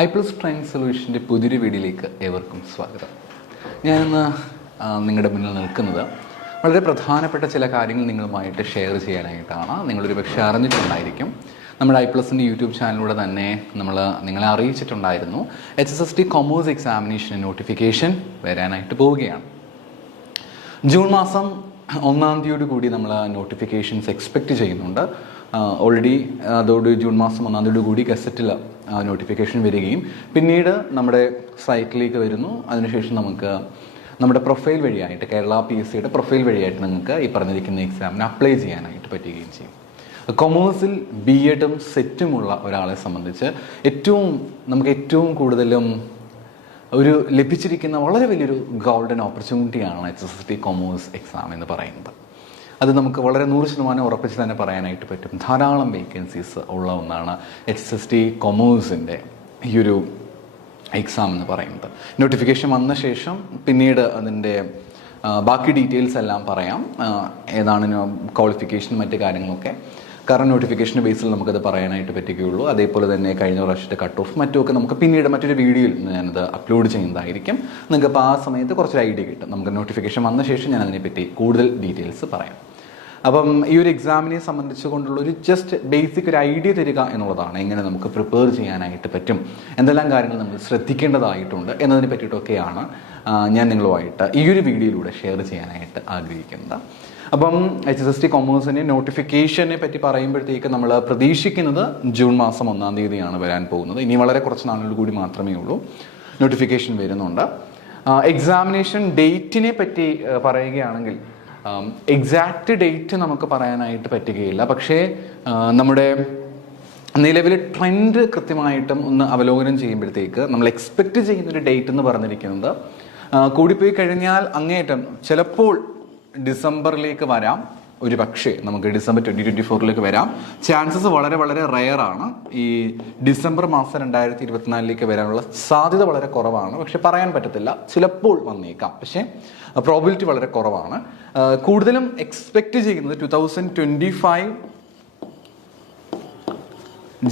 iPlus Training Solutionന്റെ പുതിയൊരു വീഡിയോയിലേക്ക് ഏവർക്കും സ്വാഗതം. ഞാനിന്ന് നിങ്ങളുടെ മുന്നിൽ നിൽക്കുന്നത് വളരെ പ്രധാനപ്പെട്ട ചില കാര്യങ്ങൾ നിങ്ങളുമായിട്ട് ഷെയർ ചെയ്യാനായിട്ടാണ്. നിങ്ങളൊരു പക്ഷേ അറിഞ്ഞിട്ടുണ്ടായിരിക്കും, നമ്മുടെ iPlusന്റെ യൂട്യൂബ് ചാനലിലൂടെ തന്നെ നിങ്ങളെ അറിയിച്ചിട്ടുണ്ടായിരുന്നു HSST കൊമേഴ്സ് എക്സാമിനേഷൻ നോട്ടിഫിക്കേഷൻ വരാനായിട്ട് പോവുകയാണ്. ജൂൺ മാസം 1-ാം തീയതിയോട് കൂടി നമ്മൾ നോട്ടിഫിക്കേഷൻസ് എക്സ്പെക്റ്റ് ചെയ്യുന്നുണ്ട്. ഓൾറെഡി അതോട് ജൂൺ മാസം 1-ാം തീയതിയോട് കൂടി ഗസറ്റിൽ നോട്ടിഫിക്കേഷൻ വരികയും പിന്നീട് നമ്മുടെ സൈറ്റിലേക്ക് വരുന്നു. അതിനുശേഷം നമുക്ക് നമ്മുടെ പ്രൊഫൈൽ വഴിയായിട്ട് കേരള PSCയുടെ പ്രൊഫൈൽ വഴിയായിട്ട് നിങ്ങൾക്ക് ഈ പറഞ്ഞിരിക്കുന്ന എക്സാമിന് അപ്ലൈ ചെയ്യാനായിട്ട് പറ്റുകയും ചെയ്യും. കൊമേഴ്സിൽ BEdും സെറ്റുമുള്ള ഒരാളെ സംബന്ധിച്ച് നമുക്ക് ഏറ്റവും കൂടുതലും ലഭിച്ചിരിക്കുന്ന വളരെ വലിയൊരു ഗോൾഡൻ ഓപ്പർച്യൂണിറ്റിയാണ് HSST കൊമേഴ്സ് എക്സാം എന്ന് പറയുന്നത്. അത് നമുക്ക് വളരെ 100% ഉറപ്പിച്ച് തന്നെ പറയാനായിട്ട് പറ്റും. ധാരാളം വേക്കൻസീസ് ഉള്ള ഒന്നാണ് HSST കൊമേഴ്സിൻ്റെ ഈ ഒരു എക്സാം എന്ന് പറയുന്നത്. നോട്ടിഫിക്കേഷൻ വന്ന ശേഷം പിന്നീട് അതിൻ്റെ ബാക്കി ഡീറ്റെയിൽസ് എല്ലാം പറയാം. ഏതാണ് ക്വാളിഫിക്കേഷൻ മറ്റ് കാര്യങ്ങളൊക്കെ കാരണം നോട്ടിഫിക്കേഷൻ ബേസിൽ നമുക്കത് പറയാനായിട്ട് പറ്റുകയുള്ളൂ. അതേപോലെ തന്നെ കഴിഞ്ഞ പ്രാവശ്യത്തെ കട്ട് ഓഫ് മറ്റുമൊക്കെ നമുക്ക് പിന്നീട് മറ്റൊരു വീഡിയോയിൽ ഞാനത് അപ്ലോഡ് ചെയ്യുന്നതായിരിക്കും. നിങ്ങൾക്ക് അപ്പോൾ ആ സമയത്ത് കുറച്ചൊരു ഐഡിയ കിട്ടും. നമുക്ക് നോട്ടിഫിക്കേഷൻ വന്ന ശേഷം ഞാൻ അതിനെപ്പറ്റി കൂടുതൽ ഡീറ്റെയിൽസ് പറയാം. അപ്പം ഈ ഒരു എക്സാമിനെ സംബന്ധിച്ചുകൊണ്ടുള്ള ഒരു ജസ്റ്റ് ബേസിക് ഒരു ഐഡിയ തരിക എന്നുള്ളതാണ്. എങ്ങനെ നമുക്ക് പ്രിപ്പയർ ചെയ്യാനായിട്ട് പറ്റും, എന്തെല്ലാം കാര്യങ്ങൾ നമ്മൾ ശ്രദ്ധിക്കേണ്ടതായിട്ടുണ്ട് എന്നതിനെ പറ്റിയിട്ടൊക്കെയാണ് ഞാൻ നിങ്ങളുമായിട്ട് ഈ ഒരു വീഡിയോയിലൂടെ ഷെയർ ചെയ്യാനായിട്ട് ആഗ്രഹിക്കുന്നത്. അപ്പം HSST കൊമേഴ്സിൻ്റെ നോട്ടിഫിക്കേഷനെ പറ്റി പറയുമ്പോഴത്തേക്ക് നമ്മൾ പ്രതീക്ഷിക്കുന്നത് ജൂൺ മാസം 1-ാം തീയതിയാണ് വരാൻ പോകുന്നത്. ഇനി വളരെ കുറച്ച് നാളുകൾ കൂടി മാത്രമേ ഉള്ളൂ നോട്ടിഫിക്കേഷൻ വരുന്നുണ്ട്. എക്സാമിനേഷൻ ഡേറ്റിനെ പറ്റി പറയുകയാണെങ്കിൽ എക്സാക്റ്റ് ഡേറ്റ് നമുക്ക് പറയാനായിട്ട് പറ്റുകയില്ല. പക്ഷേ നമ്മുടെ നിലവിലെ ട്രെൻഡ് കൃത്യമായിട്ടും ഒന്ന് അവലോകനം ചെയ്യുമ്പോഴത്തേക്ക് നമ്മൾ എക്സ്പെക്റ്റ് ചെയ്യുന്നൊരു ഡേറ്റ് എന്ന് പറഞ്ഞിരിക്കുന്നത് കൂടിപ്പോയി കഴിഞ്ഞാൽ അങ്ങേയറ്റം ചിലപ്പോൾ ഡിസംബറിലേക്ക് വരാം. ഒരു പക്ഷേ നമുക്ക് ഡിസംബർ 2024 വരാം. ചാൻസസ് വളരെ വളരെ റെയറാണ്. ഈ ഡിസംബർ മാസം 2024 വരാനുള്ള സാധ്യത വളരെ കുറവാണ്. പക്ഷെ പറയാൻ പറ്റത്തില്ല, ചിലപ്പോൾ വന്നേക്കാം. പക്ഷേ പ്രോബിലിറ്റി വളരെ കുറവാണ്. കൂടുതലും എക്സ്പെക്റ്റ് ചെയ്യുന്നത് 2025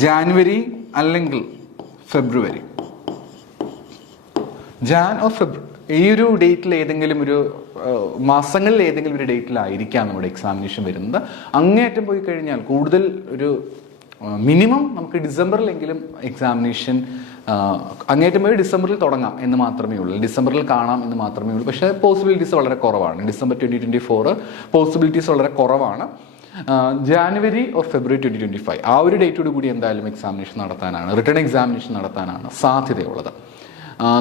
ജാനുവരി അല്ലെങ്കിൽ ഫെബ്രുവരി, ഈ ഒരു ഡേറ്റിൽ ഏതെങ്കിലും ഒരു മാസങ്ങളിൽ ഏതെങ്കിലും ഒരു ഡേറ്റിലായിരിക്കാം നമ്മുടെ എക്സാമിനേഷൻ വരുന്നത്. അങ്ങേയറ്റം പോയി കഴിഞ്ഞാൽ കൂടുതൽ ഒരു മിനിമം നമുക്ക് ഡിസംബറിലെങ്കിലും എക്സാമിനേഷൻ അങ്ങേറ്റം പോയി ഡിസംബറിൽ തുടങ്ങാം എന്ന് മാത്രമേ ഉള്ളൂ, ഡിസംബറിൽ കാണാം എന്ന് മാത്രമേ ഉള്ളൂ. പക്ഷേ പോസിബിലിറ്റീസ് വളരെ കുറവാണ്. ഡിസംബർ 2024 പോസിബിലിറ്റീസ് വളരെ കുറവാണ്. ജാനുവരി ഓർ ഫെബ്രുവരി 2025 ആ ഒരു ഡേറ്റോട് കൂടി എന്തായാലും എക്സാമിനേഷൻ നടത്താനാണ്, റിട്ടേൺ എക്സാമിനേഷൻ നടത്താനാണ് സാധ്യതയുള്ളത്.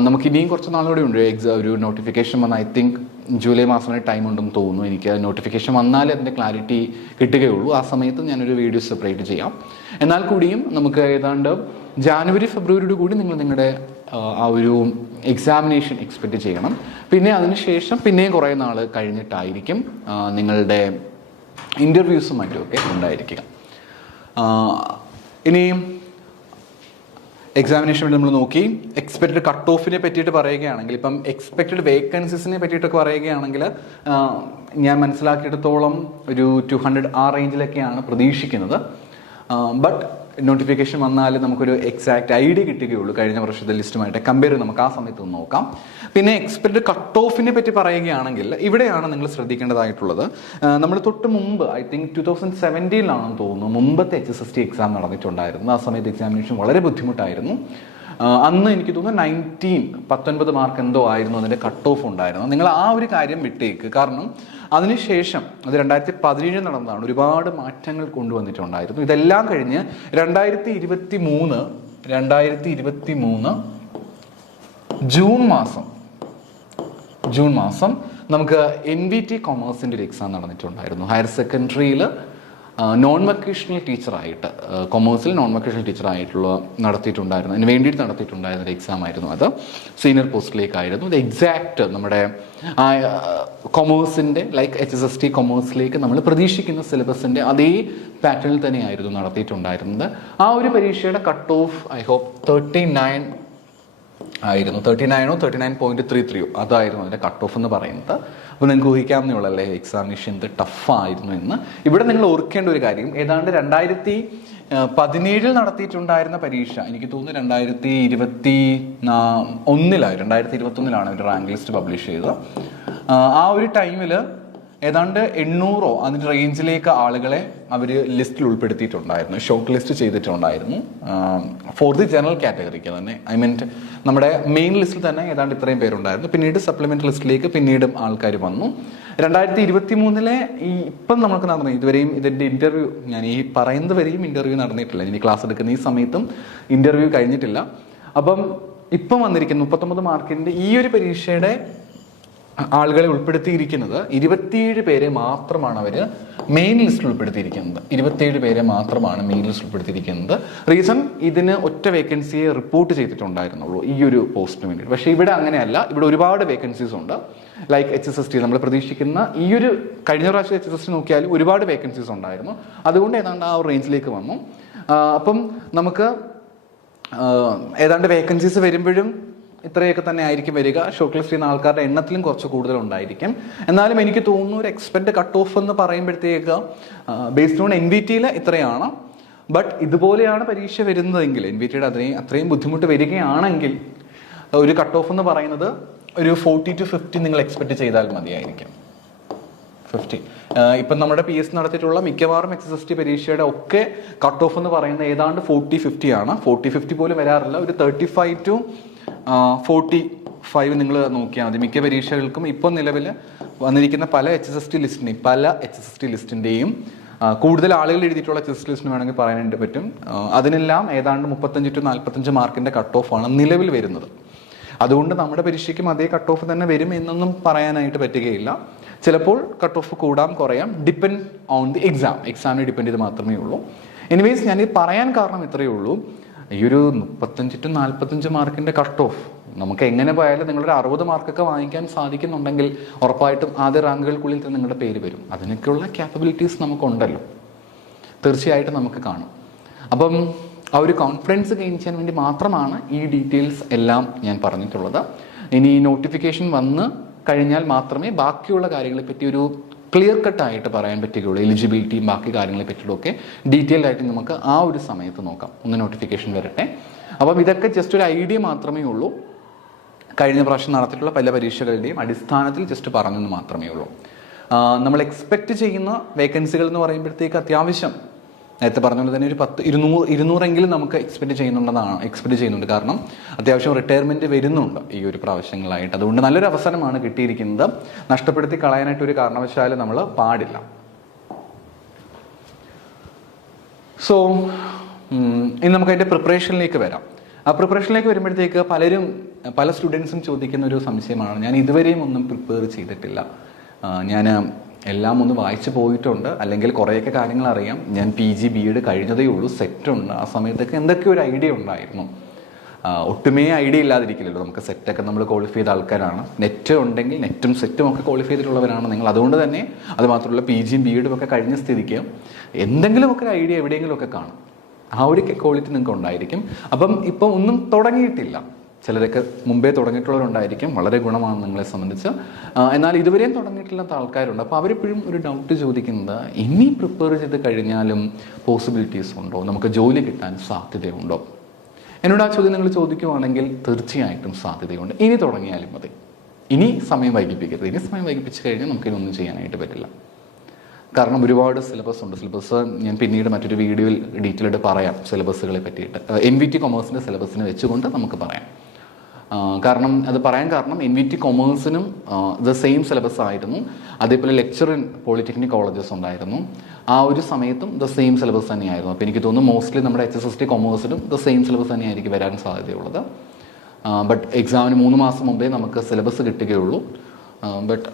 നമുക്ക് ഇനിയും കുറച്ച് നാളുകൂടി ഉണ്ട് ഒരു നോട്ടിഫിക്കേഷൻ വന്ന്. ഐ തിങ്ക് ജൂലൈ മാസം വരെ ടൈം ഉണ്ടെന്ന് തോന്നുന്നു. എനിക്ക് നോട്ടിഫിക്കേഷൻ വന്നാലേ അതിൻ്റെ ക്ലാരിറ്റി കിട്ടുകയുള്ളൂ. ആ സമയത്ത് ഞാനൊരു വീഡിയോ സെപ്പറേറ്റ് ചെയ്യാം. എന്നാൽ കൂടിയും നമുക്ക് ഏതാണ്ട് ജാനുവരി ഫെബ്രുവരിയോട് കൂടി നിങ്ങളുടെ ആ ഒരു എക്സാമിനേഷൻ എക്സ്പെക്റ്റ് ചെയ്യണം. പിന്നെ അതിനുശേഷം പിന്നെയും കുറേ നാൾ കഴിഞ്ഞിട്ടായിരിക്കും നിങ്ങളുടെ ഇൻ്റർവ്യൂസും മറ്റുമൊക്കെ ഉണ്ടായിരിക്കുക. ഇനിയും എക്സാമിനേഷൻ വേണ്ടി നമ്മൾ നോക്കി. എക്സ്പെക്റ്റഡ് കട്ട് ഓഫിനെ പറ്റിയിട്ട് പറയുകയാണെങ്കിൽ, ഇപ്പം എക്സ്പെക്റ്റഡ് വേക്കൻസീസിനെ പറ്റിയിട്ടൊക്കെ പറയുകയാണെങ്കിൽ ഞാൻ മനസ്സിലാക്കിയിടത്തോളം ഒരു 200 ആ റേഞ്ചിലൊക്കെയാണ് പ്രതീക്ഷിക്കുന്നത്. ബട്ട് നോട്ടിഫിക്കേഷൻ വന്നാൽ നമുക്കൊരു എക്സാക്ട് ഐഡിയ കിട്ടുകയുള്ളൂ. കഴിഞ്ഞ വർഷത്തെ ലിസ്റ്റുമായിട്ട് കമ്പയർ നമുക്ക് ആ സമയത്ത് ഒന്ന് നോക്കാം. പിന്നെ എക്സ്പെക്റ്റഡ് കട്ട് ഓഫിനെ പറ്റി പറയുകയാണെങ്കിൽ ഇവിടെയാണ് നിങ്ങൾ ശ്രദ്ധിക്കേണ്ടതായിട്ടുള്ളത്. നമ്മൾ തൊട്ട് മുമ്പ് ഐ തിങ്ക് 2017 തോന്നുന്നു മുമ്പത്തെ HSST എക്സാം നടന്നിട്ടുണ്ടായിരുന്നു. ആ സമയത്ത് എക്സാമിനേഷൻ വളരെ ബുദ്ധിമുട്ടായിരുന്നു. അന്ന് എനിക്ക് തോന്നുന്നു 19 മാർക്ക് എന്തോ ആയിരുന്നു അതിൻ്റെ കട്ട് ഓഫ് ഉണ്ടായിരുന്നു. നിങ്ങൾ ആ ഒരു കാര്യം വിട്ടേക്ക്. കാരണം അതിനുശേഷം അത് 2017 നടന്നതാണ്. ഒരുപാട് മാറ്റങ്ങൾ കൊണ്ടുവന്നിട്ടുണ്ടായിരുന്നു. ഇതെല്ലാം കഴിഞ്ഞ് 2023 ജൂൺ മാസം നമുക്ക് NVT കൊമേഴ്സിൻ്റെ ഒരു എക്സാം നടന്നിട്ടുണ്ടായിരുന്നു. ഹയർ സെക്കൻഡറിയിൽ നോൺ വൊക്കേഷണൽ ടീച്ചറായിട്ട്, കൊമേഴ്സിൽ നോൺ വൊക്കേഷണൽ ടീച്ചറായിട്ടുള്ള നടത്തിയിട്ടുണ്ടായിരുന്നു. അതിന് വേണ്ടിയിട്ട് നടത്തിയിട്ടുണ്ടായിരുന്ന ഒരു എക്സാം ആയിരുന്നു. അത് സീനിയർ പോസ്റ്റിലേക്കായിരുന്നു. ഇത് എക്സാക്റ്റ് നമ്മുടെ കൊമേഴ്സിൻ്റെ ലൈക്ക് HSST കൊമേഴ്സിലേക്ക് നമ്മൾ പ്രതീക്ഷിക്കുന്ന സിലബസിൻ്റെ അതേ പാറ്റേണിൽ തന്നെയായിരുന്നു നടത്തിയിട്ടുണ്ടായിരുന്നത്. ആ ഒരു പരീക്ഷയുടെ കട്ട് ഓഫ് ഐ ഹോപ്പ് 39 ആയിരുന്നു. 39 or 39.33 അതായിരുന്നു അതിൻ്റെ കട്ട് ഓഫ് എന്ന് പറയുന്നത്. അപ്പോൾ നിങ്ങൾക്ക് ഊഹിക്കാവുന്നേ എക്സാമിനേഷൻ എന്ത് ടഫായിരുന്നു എന്ന്. ഇവിടെ നിങ്ങൾ ഓർക്കേണ്ട ഒരു കാര്യം, ഏതാണ്ട് 2017 നടത്തിയിട്ടുണ്ടായിരുന്ന പരീക്ഷ എനിക്ക് തോന്നുന്നു 2021 ഒരു റാങ്ക് ലിസ്റ്റ് പബ്ലിഷ് ചെയ്തത്. ആ ഒരു ടൈമിൽ ഏതാണ്ട് 800 അതിൻ്റെ റേഞ്ചിലേക്ക് ആളുകളെ അവർ ലിസ്റ്റിൽ ഉൾപ്പെടുത്തിയിട്ടുണ്ടായിരുന്നു, ഷോർട്ട് ലിസ്റ്റ് ചെയ്തിട്ടുണ്ടായിരുന്നു ഫോർ ദി ജനറൽ കാറ്റഗറിക്ക് തന്നെ. ഐ മീൻ നമ്മുടെ മെയിൻ ലിസ്റ്റിൽ തന്നെ ഏതാണ്ട് ഇത്രയും പേരുണ്ടായിരുന്നു. പിന്നീട് സപ്ലിമെൻ്ററി ലിസ്റ്റിലേക്ക് പിന്നീടും ആൾക്കാർ വന്നു. 2023 ഈ ഇപ്പം നമുക്ക് നടന്നു ഇതുവരെയും ഇതിൻ്റെ ഇൻ്റർവ്യൂ, ഞാൻ ഈ പറയുന്നത് വരെയും ഇൻ്റർവ്യൂ നടന്നിട്ടില്ല. ഇനി ക്ലാസ് എടുക്കുന്ന ഈ സമയത്തും ഇൻ്റർവ്യൂ കഴിഞ്ഞിട്ടില്ല. അപ്പം ഇപ്പം വന്നിരിക്കുന്ന 39 മാർക്കിൻ്റെ ഈ ഒരു പരീക്ഷയുടെ ആളുകളെ ഉൾപ്പെടുത്തിയിരിക്കുന്നത് 27 പേരെ മാത്രമാണ് അവർ മെയിൻ ലിസ്റ്റിൽ ഉൾപ്പെടുത്തിയിരിക്കുന്നത്. 27 പേരെ മാത്രമാണ് മെയിൻ ലിസ്റ്റിൽ ഉൾപ്പെടുത്തിയിരിക്കുന്നത്. റീസൺ, ഇതിന് ഒറ്റ വേക്കൻസിയെ റിപ്പോർട്ട് ചെയ്തിട്ടുണ്ടായിരുന്നുള്ളൂ ഈ ഒരു പോസ്റ്റിന് വേണ്ടിയിട്ട്. പക്ഷേ ഇവിടെ അങ്ങനെയല്ല, ഇവിടെ ഒരുപാട് വേക്കൻസീസ് ഉണ്ട്. ലൈക്ക് HSST നമ്മൾ പ്രതീക്ഷിക്കുന്ന ഈ ഒരു കഴിഞ്ഞ പ്രാവശ്യം HSST നോക്കിയാലും ഒരുപാട് വേക്കൻസീസ് ഉണ്ടായിരുന്നു. അതുകൊണ്ട് ഏതാണ്ട് ആ ഒരു റേഞ്ചിലേക്ക് വന്നു. അപ്പം നമുക്ക് ഏതാണ്ട് വേക്കൻസീസ് വരുമ്പോഴും ഇത്രയൊക്കെ തന്നെ ആയിരിക്കും വരിക. ഷോർട്ട് ലിസ്റ്റ് ചെയ്യുന്ന ആൾക്കാരുടെ എണ്ണത്തിലും കുറച്ച് കൂടുതലുണ്ടായിരിക്കും. എന്നാലും എനിക്ക് തോന്നുന്നു ഒരു എക്സ്പെക്ട് കട്ട് ഓഫ് എന്ന് പറയുമ്പോഴത്തേക്ക് ബേസ്ഡ് ഓൺ NVTയിൽ ഇത്രയാണ്. ബട്ട് ഇതുപോലെയാണ് പരീക്ഷ വരുന്നതെങ്കിൽ, NVTയുടെ അത്രയും ബുദ്ധിമുട്ട് വരികയാണെങ്കിൽ ഒരു കട്ട് ഓഫ് എന്ന് പറയുന്നത് ഒരു 40 to 50 നിങ്ങൾ എക്സ്പെക്ട് ചെയ്താൽ മതിയായിരിക്കും. 50 ഇപ്പം നമ്മുടെ PS നടത്തിയിട്ടുള്ള മിക്കവാറും HSST പരീക്ഷയുടെ ഒക്കെ കട്ട് ഓഫ് എന്ന് പറയുന്നത് ഏതാണ്ട് 40-50 ആണ്. 40-50 പോലും വരാറില്ല. ഒരു 35 to 45 നിങ്ങൾ നോക്കിയാൽ മതി. മിക്ക പരീക്ഷകൾക്കും ഇപ്പോൾ നിലവിൽ വന്നിരിക്കുന്ന പല HSST ലിസ്റ്റിൻ്റെയും കൂടുതൽ ആളുകൾ എഴുതിയിട്ടുള്ള HSST ലിസ്റ്റിന് വേണമെങ്കിൽ പറയാനായിട്ട് പറ്റും. അതിനെല്ലാം ഏതാണ്ട് 35 to 45 മാർക്കിൻ്റെ കട്ട് ഓഫാണ് നിലവിൽ വരുന്നത്. അതുകൊണ്ട് നമ്മുടെ പരീക്ഷയ്ക്കും അതേ കട്ട് ഓഫ് തന്നെ വരും എന്നൊന്നും പറയാനായിട്ട് പറ്റുകയില്ല. ചിലപ്പോൾ കട്ട് ഓഫ് കൂടാം കുറയാം, ഡിപ്പെൻഡ് ഓൺ ദി എക്സാമിനെ ഡിപ്പെൻഡ് ചെയ്ത് മാത്രമേ ഉള്ളൂ. എനിവേസ് ഞാനിത് പറയാൻ കാരണം ഇത്രയേ ഉള്ളൂ, ഈ ഒരു 35 to 45 മാർക്കിൻ്റെ കട്ട് ഓഫ് നമുക്ക് എങ്ങനെ പോയാലും നിങ്ങളൊരു 60 മാർക്കൊക്കെ വാങ്ങിക്കാൻ സാധിക്കുന്നുണ്ടെങ്കിൽ ഉറപ്പായിട്ടും ആദ്യ റാങ്കുകൾക്കുള്ളിൽ തന്നെ നിങ്ങളുടെ പേര് വരും. അതിനൊക്കെയുള്ള ക്യാപ്പബിലിറ്റീസ് നമുക്കുണ്ടല്ലോ, തീർച്ചയായിട്ടും നമുക്ക് കാണും. അപ്പം ആ ഒരു കോൺഫിഡൻസ് ഗെയിൻ ചെയ്യാൻ വേണ്ടി മാത്രമാണ് ഈ ഡീറ്റെയിൽസ് എല്ലാം ഞാൻ പറഞ്ഞിട്ടുള്ളത്. ഇനി നോട്ടിഫിക്കേഷൻ വന്ന് കഴിഞ്ഞാൽ മാത്രമേ ബാക്കിയുള്ള കാര്യങ്ങളെപ്പറ്റി ഒരു ക്ലിയർ കട്ടായിട്ട് പറയാൻ പറ്റുകയുള്ളൂ. എലിജിബിലിറ്റിയും ബാക്കി കാര്യങ്ങളെ പറ്റിയൊക്കെ ഡീറ്റെയിൽഡ് ആയിട്ട് നമുക്ക് ആ ഒരു സമയത്ത് നോക്കാം, ഒന്ന് നോട്ടിഫിക്കേഷൻ വരട്ടെ. അപ്പം ഇതൊക്കെ ജസ്റ്റ് ഒരു ഐഡിയ മാത്രമേ ഉള്ളൂ. കഴിഞ്ഞ പ്രാവശ്യം നടത്തിയിട്ടുള്ള പല പരീക്ഷകളുടെയും അടിസ്ഥാനത്തിൽ ജസ്റ്റ് പറഞ്ഞെന്ന് മാത്രമേ ഉള്ളൂ. നമ്മൾ എക്സ്പെക്റ്റ് ചെയ്യുന്ന വേക്കൻസികൾ എന്ന് പറയുമ്പോഴത്തേക്ക് അത്യാവശ്യം നേരത്തെ പറഞ്ഞ പോലെ തന്നെ ഒരു 200 നമുക്ക് എക്സ്പെക്ട് ചെയ്യുന്നുണ്ട്. കാരണം അത്യാവശ്യം റിട്ടയർമെൻറ്റ് വരുന്നുണ്ട് ഈ ഒരു പ്രാവശ്യങ്ങളായിട്ട്. അതുകൊണ്ട് നല്ലൊരു അവസരമാണ് കിട്ടിയിരിക്കുന്നത്. നഷ്ടപ്പെടുത്തി കളയാനായിട്ട് ഒരു കാരണവശാലും നമ്മൾ പാടില്ല. സോ ഇനി നമുക്ക് അതിൻ്റെ പ്രിപ്പറേഷനിലേക്ക് വരാം. ആ പ്രിപ്പറേഷനിലേക്ക് വരുമ്പോഴത്തേക്ക് പല സ്റ്റുഡൻസും ചോദിക്കുന്ന ഒരു സംശയമാണ്, ഞാൻ ഇതുവരെയും ഒന്നും പ്രിപ്പയർ ചെയ്തിട്ടില്ല, ഞാൻ എല്ലാം ഒന്ന് വായിച്ചു പോയിട്ടുണ്ട്, അല്ലെങ്കിൽ കുറേയൊക്കെ കാര്യങ്ങൾ അറിയാം, ഞാൻ PG BEd കഴിഞ്ഞതേ ഉള്ളൂ, സെറ്റുണ്ട്, ആ സമയത്തൊക്കെ എന്തൊക്കെ ഒരു ഐഡിയ ഉണ്ടായിരുന്നു. ഒട്ടുമേ ഐഡിയ ഇല്ലാതിരിക്കില്ലല്ലോ, നമുക്ക് സെറ്റൊക്കെ നമ്മൾ ക്വാളിഫൈ ചെയ്ത ആൾക്കാരാണ്. നെറ്റ് ഉണ്ടെങ്കിൽ നെറ്റും സെറ്റും ഒക്കെ ക്വാളിഫൈ ചെയ്തിട്ടുള്ളവരാണ് നിങ്ങൾ. അതുകൊണ്ട് തന്നെ അത് മാത്രമല്ല PGയും BEdും ഒക്കെ കഴിഞ്ഞ സ്ഥിതിക്ക് എന്തെങ്കിലുമൊക്കെ ഒരു ഐഡിയ എവിടെയെങ്കിലുമൊക്കെ കാണും. ആ ഒരു ക്വാളിറ്റി നിങ്ങൾക്ക് ഉണ്ടായിരിക്കും. അപ്പം ഇപ്പം ഒന്നും തുടങ്ങിയിട്ടില്ല, ചിലരൊക്കെ മുമ്പേ തുടങ്ങിയിട്ടുള്ളവരുണ്ടായിരിക്കും, വളരെ ഗുണമാണ് നിങ്ങളെ സംബന്ധിച്ച്. എന്നാൽ ഇതുവരെയും തുടങ്ങിയിട്ടില്ലാത്ത ആൾക്കാരുണ്ട്. അപ്പോൾ അവരെപ്പോഴും ഒരു ഡൗട്ട് ചോദിക്കുന്നത്, ഇനി പ്രിപ്പയർ ചെയ്ത് കഴിഞ്ഞാലും പോസിബിലിറ്റീസ് ഉണ്ടോ, നമുക്ക് ജോലി കിട്ടാൻ സാധ്യതയുണ്ടോ? എന്നോട് ആ ചോദ്യം നിങ്ങൾ ചോദിക്കുവാണെങ്കിൽ തീർച്ചയായിട്ടും സാധ്യതയുണ്ട്. ഇനി തുടങ്ങിയാലും മതി, ഇനി സമയം വൈകിപ്പിക്കരുത്. ഇനി സമയം വൈകിപ്പിച്ച് കഴിഞ്ഞാൽ നമുക്കിതൊന്നും ചെയ്യാനായിട്ട് പറ്റില്ല. കാരണം ഒരുപാട് സിലബസ് ഉണ്ട്. സിലബസ് ഞാൻ പിന്നീട് മറ്റൊരു വീഡിയോയിൽ ഡീറ്റെയിൽഡ് പറയാം, സിലബസുകളെ പറ്റിയിട്ട്. NVT കൊമേഴ്സിൻ്റെ സിലബസിനെ വെച്ചുകൊണ്ട് നമുക്ക് പറയാം. കാരണം അത് പറയാൻ കാരണം NVT കൊമേഴ്സിനും ദ സെയിം സിലബസ് ആയിരുന്നു. അതേപോലെ ലെക്ചർ ഇൻ പോളിടെക്നിക് കോളേജസ് ഉണ്ടായിരുന്നു. ആ ഒരു സമയത്തും ദ സെയിം സിലബസ് തന്നെയായിരുന്നു. അപ്പോൾ എനിക്ക് തോന്നുന്നു മോസ്റ്റ്ലി നമ്മുടെ HSST കൊമേഴ്സിനും ദ സെയിം സിലബസ് തന്നെയായിരിക്കും വരാൻ സാധ്യതയുള്ളത്. ബട്ട് എക്സാമിന് 3 മാസം മുമ്പേ നമുക്ക് സിലബസ് കിട്ടുകയുള്ളൂ. ബട്ട്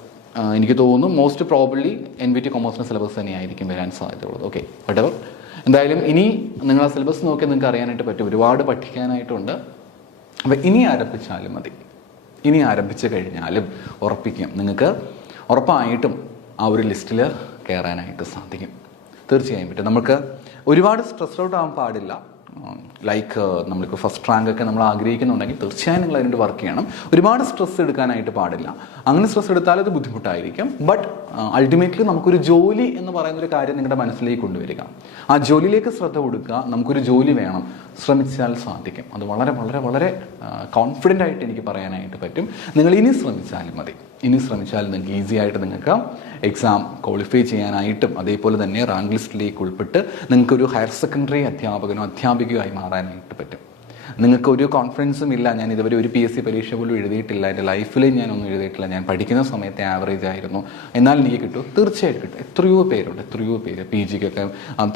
എനിക്ക് തോന്നുന്നു മോസ്റ്റ് പ്രോബബ്ലി NVT കൊമേഴ്സിൻ്റെ സിലബസ് തന്നെയായിരിക്കും വരാൻ സാധ്യതയുള്ളത്. Okay, whatever. എന്തായാലും ഇനി നിങ്ങൾ ആ സിലബസ് നോക്കിയാൽ നിങ്ങൾക്ക് അറിയാനായിട്ട് പറ്റും, ഒരുപാട് പഠിക്കാനായിട്ടുണ്ട്. അപ്പം ഇനി ആരംഭിച്ചാലും മതി. ഇനി ആരംഭിച്ചു കഴിഞ്ഞാലും നിങ്ങൾക്ക് ഉറപ്പായിട്ടും ആ ഒരു ലിസ്റ്റിൽ കയറാനായിട്ട് സാധിക്കും. തീർച്ചയായും പറ്റും. നമുക്ക് ഒരുപാട് സ്ട്രെസ് ഔട്ട് ആവാൻ പാടില്ല. ലൈക്ക് നമ്മളിപ്പോൾ ഫസ്റ്റ് റാങ്കൊക്കെ നമ്മൾ ആഗ്രഹിക്കുന്നുണ്ടെങ്കിൽ തീർച്ചയായും നിങ്ങൾ അതിനുവേണ്ടി വർക്ക് ചെയ്യണം. ഒരുപാട് സ്ട്രെസ് എടുക്കാനായിട്ട് പാടില്ല. അങ്ങനെ സ്ട്രെസ് എടുത്താൽ അത് ബുദ്ധിമുട്ടായിരിക്കും. ബട്ട് അൾട്ടിമേറ്റ്ലി നമുക്കൊരു ജോലി എന്ന് പറയുന്നൊരു കാര്യം നിങ്ങളുടെ മനസ്സിലേക്ക് കൊണ്ടുവരിക, ആ ജോലിയിലേക്ക് ശ്രദ്ധ കൊടുക്കുക. നമുക്കൊരു ജോലി വേണം, ശ്രമിച്ചാൽ സാധിക്കും. അത് വളരെ വളരെ വളരെ കോൺഫിഡൻ്റ് ആയിട്ട് എനിക്ക് പറയാനായിട്ട് പറ്റും. നിങ്ങൾ ഇനി ശ്രമിച്ചാലും മതി. ഇനി ശ്രമിച്ചാൽ നിങ്ങൾക്ക് ഈസി ആയിട്ട് നിങ്ങൾക്ക് എക്സാം ക്വാളിഫൈ ചെയ്യാനായിട്ടും അതേപോലെ തന്നെ റാങ്ക് ലിസ്റ്റിലേക്ക് ഉൾപ്പെട്ട് നിങ്ങൾക്കൊരു ഹയർ സെക്കൻഡറി അധ്യാപകനോ അധ്യാപികയോ ആയി മാറാനായിട്ട് പറ്റും. നിങ്ങൾക്ക് ഒരു കോൺഫിഡൻസും ഇല്ല, ഞാൻ ഇതുവരെ ഒരു PSC പരീക്ഷ പോലും എഴുതിയിട്ടില്ല, എൻ്റെ ലൈഫിൽ ഞാനൊന്നും എഴുതിയിട്ടില്ല, ഞാൻ പഠിക്കുന്ന സമയത്ത് ആവറേജ് ആയിരുന്നു, എന്നാൽ എനിക്ക് കിട്ടും. തീർച്ചയായിട്ടും കിട്ടും. എത്രയോ പേര് PGക്കൊക്കെ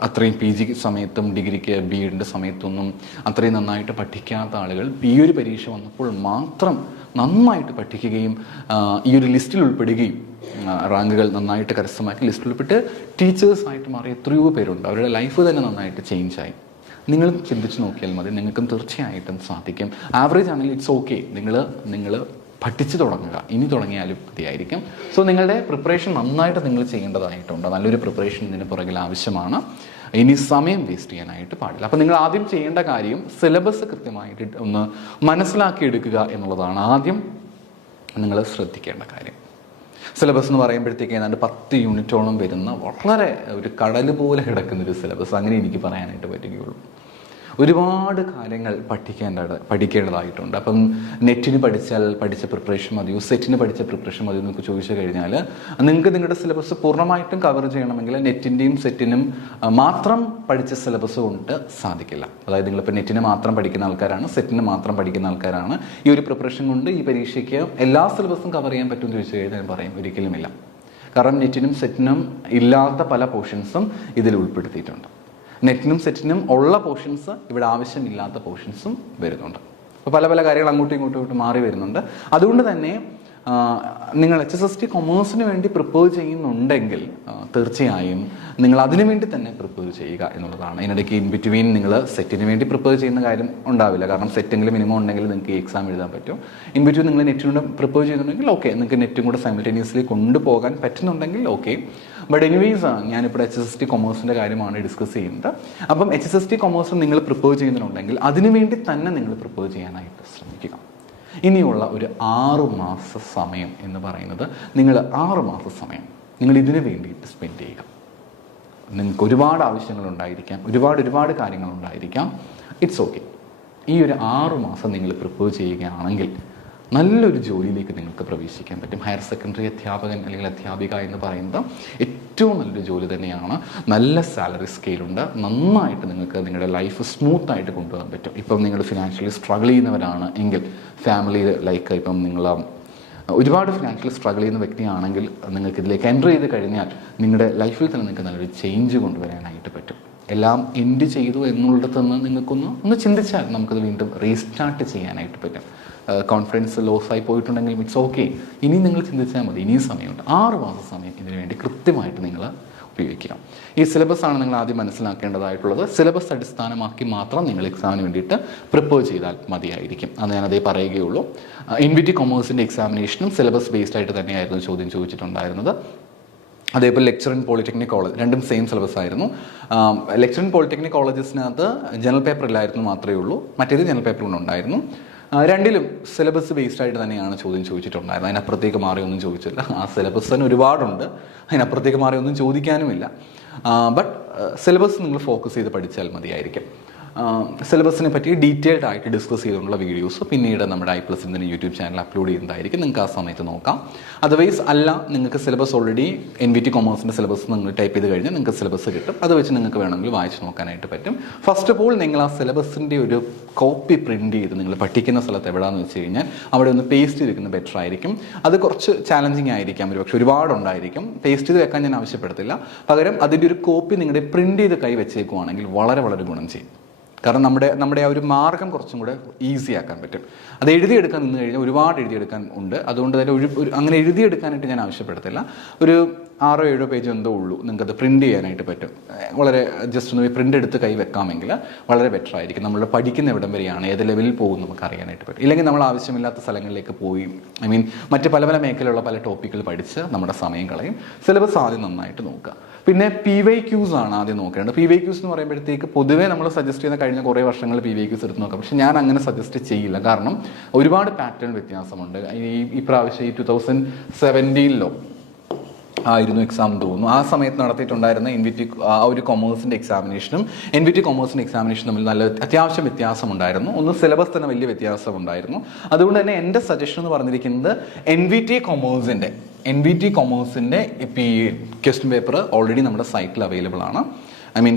അത്രയും PG സമയത്തും ഡിഗ്രിക്ക് BEഡിൻ്റെ സമയത്തൊന്നും അത്രയും നന്നായിട്ട് പഠിക്കാത്ത ആളുകൾ ഈ ഒരു പരീക്ഷ വന്നപ്പോൾ മാത്രം നന്നായിട്ട് പഠിക്കുകയും ഈ ഒരു ലിസ്റ്റിൽ ഉൾപ്പെടുകയും റാങ്കുകൾ നന്നായിട്ട് കരസ്ഥമാക്കി ലിസ്റ്റിൽ ഉൾപ്പെട്ട് ടീച്ചേഴ്സായിട്ട് മാറിയ എത്രയോ പേരുണ്ട്. അവരുടെ ലൈഫ് തന്നെ നന്നായിട്ട് ചേഞ്ചായി. നിങ്ങൾ ചിന്തിച്ച് നോക്കിയാൽ മതി, നിങ്ങൾക്കും തീർച്ചയായിട്ടും സാധിക്കും. ആവറേജ് ആണെങ്കിൽ ഇറ്റ്സ് ഓക്കെ. നിങ്ങൾ പഠിച്ചു തുടങ്ങുക, ഇനി തുടങ്ങിയാലും മതിയായിരിക്കും. സോ നിങ്ങളുടെ പ്രിപ്പറേഷൻ നന്നായിട്ട് നിങ്ങൾ ചെയ്യേണ്ടതായിട്ടുണ്ട്. നല്ലൊരു പ്രിപ്പറേഷൻ ഇതിന് പുറകിൽ ആവശ്യമാണ്. ഇനി സമയം വേസ്റ്റ് ചെയ്യാനായിട്ട് പാടില്ല. അപ്പോൾ നിങ്ങൾ ആദ്യം ചെയ്യേണ്ട കാര്യം സിലബസ് കൃത്യമായിട്ട് ഒന്ന് മനസ്സിലാക്കിയെടുക്കുക എന്നുള്ളതാണ് ആദ്യം നിങ്ങൾ ശ്രദ്ധിക്കേണ്ട കാര്യം. സിലബസ് എന്ന് പറയുമ്പോഴത്തേക്ക് ഏതാണ്ട് 10 യൂണിറ്റോളം വരുന്ന വളരെ ഒരു കടൽ പോലെ കിടക്കുന്നൊരു സിലബസ്, അങ്ങനെ എനിക്ക് പറയാനായിട്ട് പറ്റുകയുള്ളൂ. ഒരുപാട് കാര്യങ്ങൾ പഠിക്കേണ്ടതായിട്ടുണ്ട്. അപ്പം നെറ്റിന് പഠിച്ച പ്രിപ്പറേഷൻ മതിയോ, സെറ്റിന് പഠിച്ച പ്രിപ്പറേഷൻ മതിയോ എന്നൊക്കെ ചോദിച്ചു കഴിഞ്ഞാൽ നിങ്ങൾക്ക് നിങ്ങളുടെ സിലബസ് പൂർണ്ണമായിട്ടും കവർ ചെയ്യണമെങ്കിൽ നെറ്റിൻ്റെയും സെറ്റിനും മാത്രം പഠിച്ച സിലബസ് കൊണ്ട് സാധിക്കില്ല. അതായത് നിങ്ങളിപ്പോൾ നെറ്റിന് മാത്രം പഠിക്കുന്ന ആൾക്കാരാണ്, സെറ്റിന് മാത്രം പഠിക്കുന്ന ആൾക്കാരാണ്, ഈ ഒരു പ്രിപ്പറേഷൻ കൊണ്ട് ഈ പരീക്ഷയ്ക്ക് എല്ലാ സിലബസും കവർ ചെയ്യാൻ പറ്റുമെന്ന് ചോദിച്ചു കഴിഞ്ഞാൽ ഞാൻ പറയും ഒരിക്കലുമില്ല. കാരണം നെറ്റിനും സെറ്റിനും ഇല്ലാത്ത പല പോർഷൻസും ഇതിൽ ഉൾപ്പെടുത്തിയിട്ടുണ്ട്. നെറ്റിനും സെറ്റിനും ഉള്ള പോർഷൻസ് ഇവിടെ ആവശ്യമില്ലാത്ത പോർഷൻസും വരുന്നുണ്ട്. അപ്പോൾ പല കാര്യങ്ങൾ അങ്ങോട്ടും ഇങ്ങോട്ടും മാറി വരുന്നുണ്ട്. അതുകൊണ്ട് തന്നെ നിങ്ങൾ HSST കൊമേഴ്സിന് വേണ്ടി പ്രിപ്പയർ ചെയ്യുന്നുണ്ടെങ്കിൽ തീർച്ചയായും നിങ്ങൾ അതിനു വേണ്ടി തന്നെ പ്രിപ്പയർ ചെയ്യുക എന്നുള്ളതാണ്. ഇതിനിടയ്ക്ക് ഇൻ ബിറ്റ്വീൻ നിങ്ങൾ സെറ്റിന് വേണ്ടി പ്രിപ്പയർ ചെയ്യുന്ന കാര്യം ഉണ്ടാവില്ല. കാരണം സെറ്റെങ്കിലും മിനിമം ഉണ്ടെങ്കിൽ നിങ്ങൾക്ക് ഈ എക്സാം എഴുതാൻ പറ്റും. ഇൻ ബിറ്റ്വീൻ നിങ്ങൾ നെറ്റിനോട് പ്രിപ്പയർ ചെയ്യുന്നുണ്ടെങ്കിൽ ഓക്കെ, നിങ്ങൾക്ക് നെറ്റും കൂടെ സൈമിൾട്ടേനിയസ്ലി കൊണ്ടുപോകാൻ പറ്റുന്നുണ്ടെങ്കിൽ ഓക്കെ. ബട്ട് എനിവേസ് ഞാനിപ്പോൾ HSST കൊമേഴ്സിൻ്റെ കാര്യമാണ് ഡിസ്കസ് ചെയ്യുന്നത്. അപ്പം HSST കൊമേഴ്സ് നിങ്ങൾ പ്രിപ്പയർ ചെയ്യുന്നുണ്ടെങ്കിൽ അതിനുവേണ്ടി തന്നെ നിങ്ങൾ പ്രിപ്പയർ ചെയ്യാനായിട്ട് ശ്രമിക്കുക. ഇനിയുള്ള ഒരു 6 മാസ സമയം എന്ന് പറയുന്നത്, നിങ്ങൾ 6 മാസ സമയം നിങ്ങൾ ഇതിനു വേണ്ടിയിട്ട് സ്പെൻഡ് ചെയ്യുക. നിങ്ങൾക്ക് ഒരുപാട് ആവശ്യങ്ങളുണ്ടായിരിക്കാം, ഒരുപാട് കാര്യങ്ങളുണ്ടായിരിക്കാം. It's okay. ഈ ഒരു 6 മാസം നിങ്ങൾ പ്രിപ്പയർ ചെയ്യുകയാണെങ്കിൽ നല്ലൊരു ജോലിയിലേക്ക് നിങ്ങൾക്ക് പ്രവേശിക്കാൻ പറ്റും. ഹയർ സെക്കൻഡറി അധ്യാപകൻ അല്ലെങ്കിൽ അധ്യാപിക എന്ന് പറയുന്നത് ഏറ്റവും നല്ലൊരു ജോലി തന്നെയാണ്. നല്ല സാലറി സ്കെയിലുണ്ട്. നന്നായിട്ട് നിങ്ങൾക്ക് നിങ്ങളുടെ ലൈഫ് സ്മൂത്തായിട്ട് കൊണ്ടുപോകാൻ പറ്റും. ഇപ്പം നിങ്ങൾ ഫിനാൻഷ്യലി സ്ട്രഗിൾ ചെയ്യുന്നവരാണ് എങ്കിൽ, ഫാമിലി ലൈക്ക് ഇപ്പം നിങ്ങൾ ഒരുപാട് ഫിനാൻഷ്യലി സ്ട്രഗിൾ ചെയ്യുന്ന വ്യക്തിയാണെങ്കിൽ നിങ്ങൾക്ക് ഇതിലേക്ക് എൻ്റർ ചെയ്ത് കഴിഞ്ഞാൽ നിങ്ങളുടെ ലൈഫിൽ തന്നെ നിങ്ങൾക്ക് നല്ലൊരു ചേഞ്ച് കൊണ്ടുവരാനായിട്ട് പറ്റും. എല്ലാം എൻഡ് ചെയ്തു എന്നുള്ളിടത്ത് നിന്ന് നിങ്ങൾക്കൊന്ന് ചിന്തിച്ചാൽ നമുക്കത് വീണ്ടും റീസ്റ്റാർട്ട് ചെയ്യാനായിട്ട് പറ്റും. കോൺഫിഡൻസ് ലോസ് ആയി പോയിട്ടുണ്ടെങ്കിൽ ഇറ്റ്സ് ഓക്കെ. ഇനി നിങ്ങൾ ചിന്തിച്ചാൽ മതി, ഇനിയും സമയമുണ്ട്. 6 മാസ സമയം ഇതിനു വേണ്ടി കൃത്യമായിട്ട് നിങ്ങൾ ഉപയോഗിക്കുക. ഈ സിലബസാണ് നിങ്ങൾ ആദ്യം മനസ്സിലാക്കേണ്ടതായിട്ടുള്ളത്. സിലബസ് അടിസ്ഥാനമാക്കി മാത്രം നിങ്ങൾ എക്സാമിന് വേണ്ടിയിട്ട് പ്രിപ്പയർ ചെയ്താൽ മതിയായിരിക്കും. അത് ഞാനതേ പറയുകയുള്ളൂ. NVT കൊമേഴ്സിൻ്റെ എക്സാമിനേഷനും സിലബസ് ബേസ്ഡ് ആയിട്ട് തന്നെയായിരുന്നു ചോദ്യം ചോദിച്ചിട്ടുണ്ടായിരുന്നത്. അതേപോലെ ലെക്ചർ ഇൻ പോളിടെക്നിക് കോളേജ് രണ്ടും സെയിം സിലബസ് ആയിരുന്നു. ലെക്ചർ ഇൻ പോളിടെക്നിക് കോളേജസിനകത്ത് ജനറൽ പേപ്പർ ഇല്ലായിരുന്നു മാത്രമേ ഉള്ളൂ, മറ്റേത് ജനറൽ പേപ്പർ ഉണ്ടായിരുന്നു. രണ്ടിലും സിലബസ് ബേസ്ഡ് ആയിട്ട് തന്നെയാണ് ചോദ്യം ചോദിച്ചിട്ടുണ്ടായിരുന്നത്. അതിനപ്പുറത്തേക്ക് മാറിയൊന്നും ചോദിച്ചില്ല. ആ സിലബസ് തന്നെ ഒരുപാടുണ്ട്, അതിനപ്പുറത്തേക്ക് മാറിയൊന്നും ചോദിക്കാനുമില്ല. ബട്ട് സിലബസ് നിങ്ങൾ ഫോക്കസ് ചെയ്ത് പഠിച്ചാൽ മതിയായിരിക്കും. സിലബസിനെ പറ്റി ഡീറ്റെയിൽഡ് ആയിട്ട് ഡിസ്കസ് ചെയ്തുകൊണ്ടുള്ള വീഡിയോസ് പിന്നീട് നമ്മുടെ iPlusന്റെ യൂട്യൂബ് ചാനൽ അപ്ലോഡ് ചെയ്യുന്നതായിരിക്കും. നിങ്ങൾക്ക് ആ സമയത്ത് നോക്കാം. അതർവൈസ് അല്ല, നിങ്ങൾക്ക് സിലബസ് ഓൾറെഡി NVT കൊമേഴ്സിൻ്റെ സിലബസ് നിങ്ങൾ ടൈപ്പ് ചെയ്ത് കഴിഞ്ഞാൽ നിങ്ങൾക്ക് സിലബസ് കിട്ടും. അത് വെച്ച് നിങ്ങൾക്ക് വേണമെങ്കിൽ വായിച്ച് നോക്കാനായിട്ട് പറ്റും. ഫസ്റ്റ് ഓഫ് ഓൾ നിങ്ങൾ ആ സിലബസിൻ്റെ ഒരു കോപ്പി പ്രിൻറ്റ് ചെയ്ത് നിങ്ങൾ പഠിക്കുന്ന സ്ഥലത്ത് എവിടെയാണെന്ന് വെച്ച് കഴിഞ്ഞാൽ അവിടെ ഒന്ന് പേസ്റ്റ് ചെയ്തിരിക്കുന്നത് ബെറ്റർ ആയിരിക്കും. അത് കുറച്ച് ചാലഞ്ചിങ് ആയിരിക്കാം, പക്ഷേ ഒരുപാടുണ്ടായിരിക്കും. പേസ്റ്റ് ചെയ്ത് വെക്കാൻ ഞാൻ ആവശ്യപ്പെടുത്തില്ല. പകരം അതിൻ്റെ ഒരു കോപ്പി നിങ്ങളുടെ പ്രിൻറ്റ് ചെയ്ത് കൈ വെച്ചേക്കുവാണെങ്കിൽ വളരെ വളരെ ഗുണം ചെയ്യും. കാരണം നമ്മുടെ ആ ഒരു മാർഗം കുറച്ചും കൂടെ ഈസി ആക്കാൻ പറ്റും. അത് എഴുതിയെടുക്കാൻ നിന്ന് കഴിഞ്ഞാൽ ഒരുപാട് എഴുതിയെടുക്കാൻ ഉണ്ട്. അതുകൊണ്ട് തന്നെ അങ്ങനെ എഴുതിയെടുക്കാനായിട്ട് ഞാൻ ആവശ്യപ്പെടുത്തില്ല. ഒരു 6-7 പേജ് എന്തോ ഉള്ളൂ, നിങ്ങൾക്കത് പ്രിൻറ്റ് ചെയ്യാനായിട്ട് പറ്റും. വളരെ ജസ്റ്റ് ഒന്ന് പ്രിൻ്റ് എടുത്ത് കൈ വെക്കാമെങ്കിൽ വളരെ ബെറ്റർ ആയിരിക്കും. നമ്മൾ പഠിക്കുന്ന എവിടം വരെയാണ്, ഏത് ലെവലിൽ പോകും നമുക്ക് അറിയാനായിട്ട് പറ്റും. ഇല്ലെങ്കിൽ നമ്മൾ ആവശ്യമില്ലാത്ത സ്ഥലങ്ങളിലേക്ക് പോയി മറ്റ് പല മേഖലയിലുള്ള പല ടോപ്പിക്കുകൾ പഠിച്ച് നമ്മുടെ സമയം കളയും. സിലബസ് ആദ്യം നന്നായിട്ട് നോക്കുക. പിന്നെ PYQs ആണ് ആദ്യം നോക്കേണ്ടത്. PYQs എന്ന് പറയുമ്പോഴത്തേക്ക് പൊതുവേ നമ്മൾ സജസ്റ്റ് ചെയ്യുന്ന കഴിഞ്ഞ കുറേ വർഷങ്ങൾ PYQs എടുത്ത് നോക്കാം. പക്ഷെ ഞാൻ അങ്ങനെ സജസ്റ്റ് ചെയ്യില്ല. കാരണം ഒരുപാട് പാറ്റേൺ വ്യത്യാസമുണ്ട്. ഈ പ്രാവശ്യം 2017 ആയിരുന്നു എക്സാം തോന്നുന്നു. ആ സമയത്ത് നടത്തിയിട്ടുണ്ടായിരുന്ന NVT ആ ഒരു കൊമേഴ്സിൻ്റെ എക്സാമിനേഷനും NVT കൊമേഴ്സിൻ്റെ എക്സാമിനേഷനും തമ്മിൽ നല്ല അത്യാവശ്യം വ്യത്യാസമുണ്ടായിരുന്നു. ഒന്ന് സിലബസ് തന്നെ വലിയ വ്യത്യാസമുണ്ടായിരുന്നു. അതുകൊണ്ട് തന്നെ എൻ്റെ സജഷൻ എന്ന് പറഞ്ഞിരിക്കുന്നത് NVT കൊമേഴ്സിൻ്റെ ക്വസ്റ്റ്യൻ പേപ്പർ ഓൾറെഡി നമ്മുടെ സൈറ്റിൽ അവൈലബിൾ ആണ്.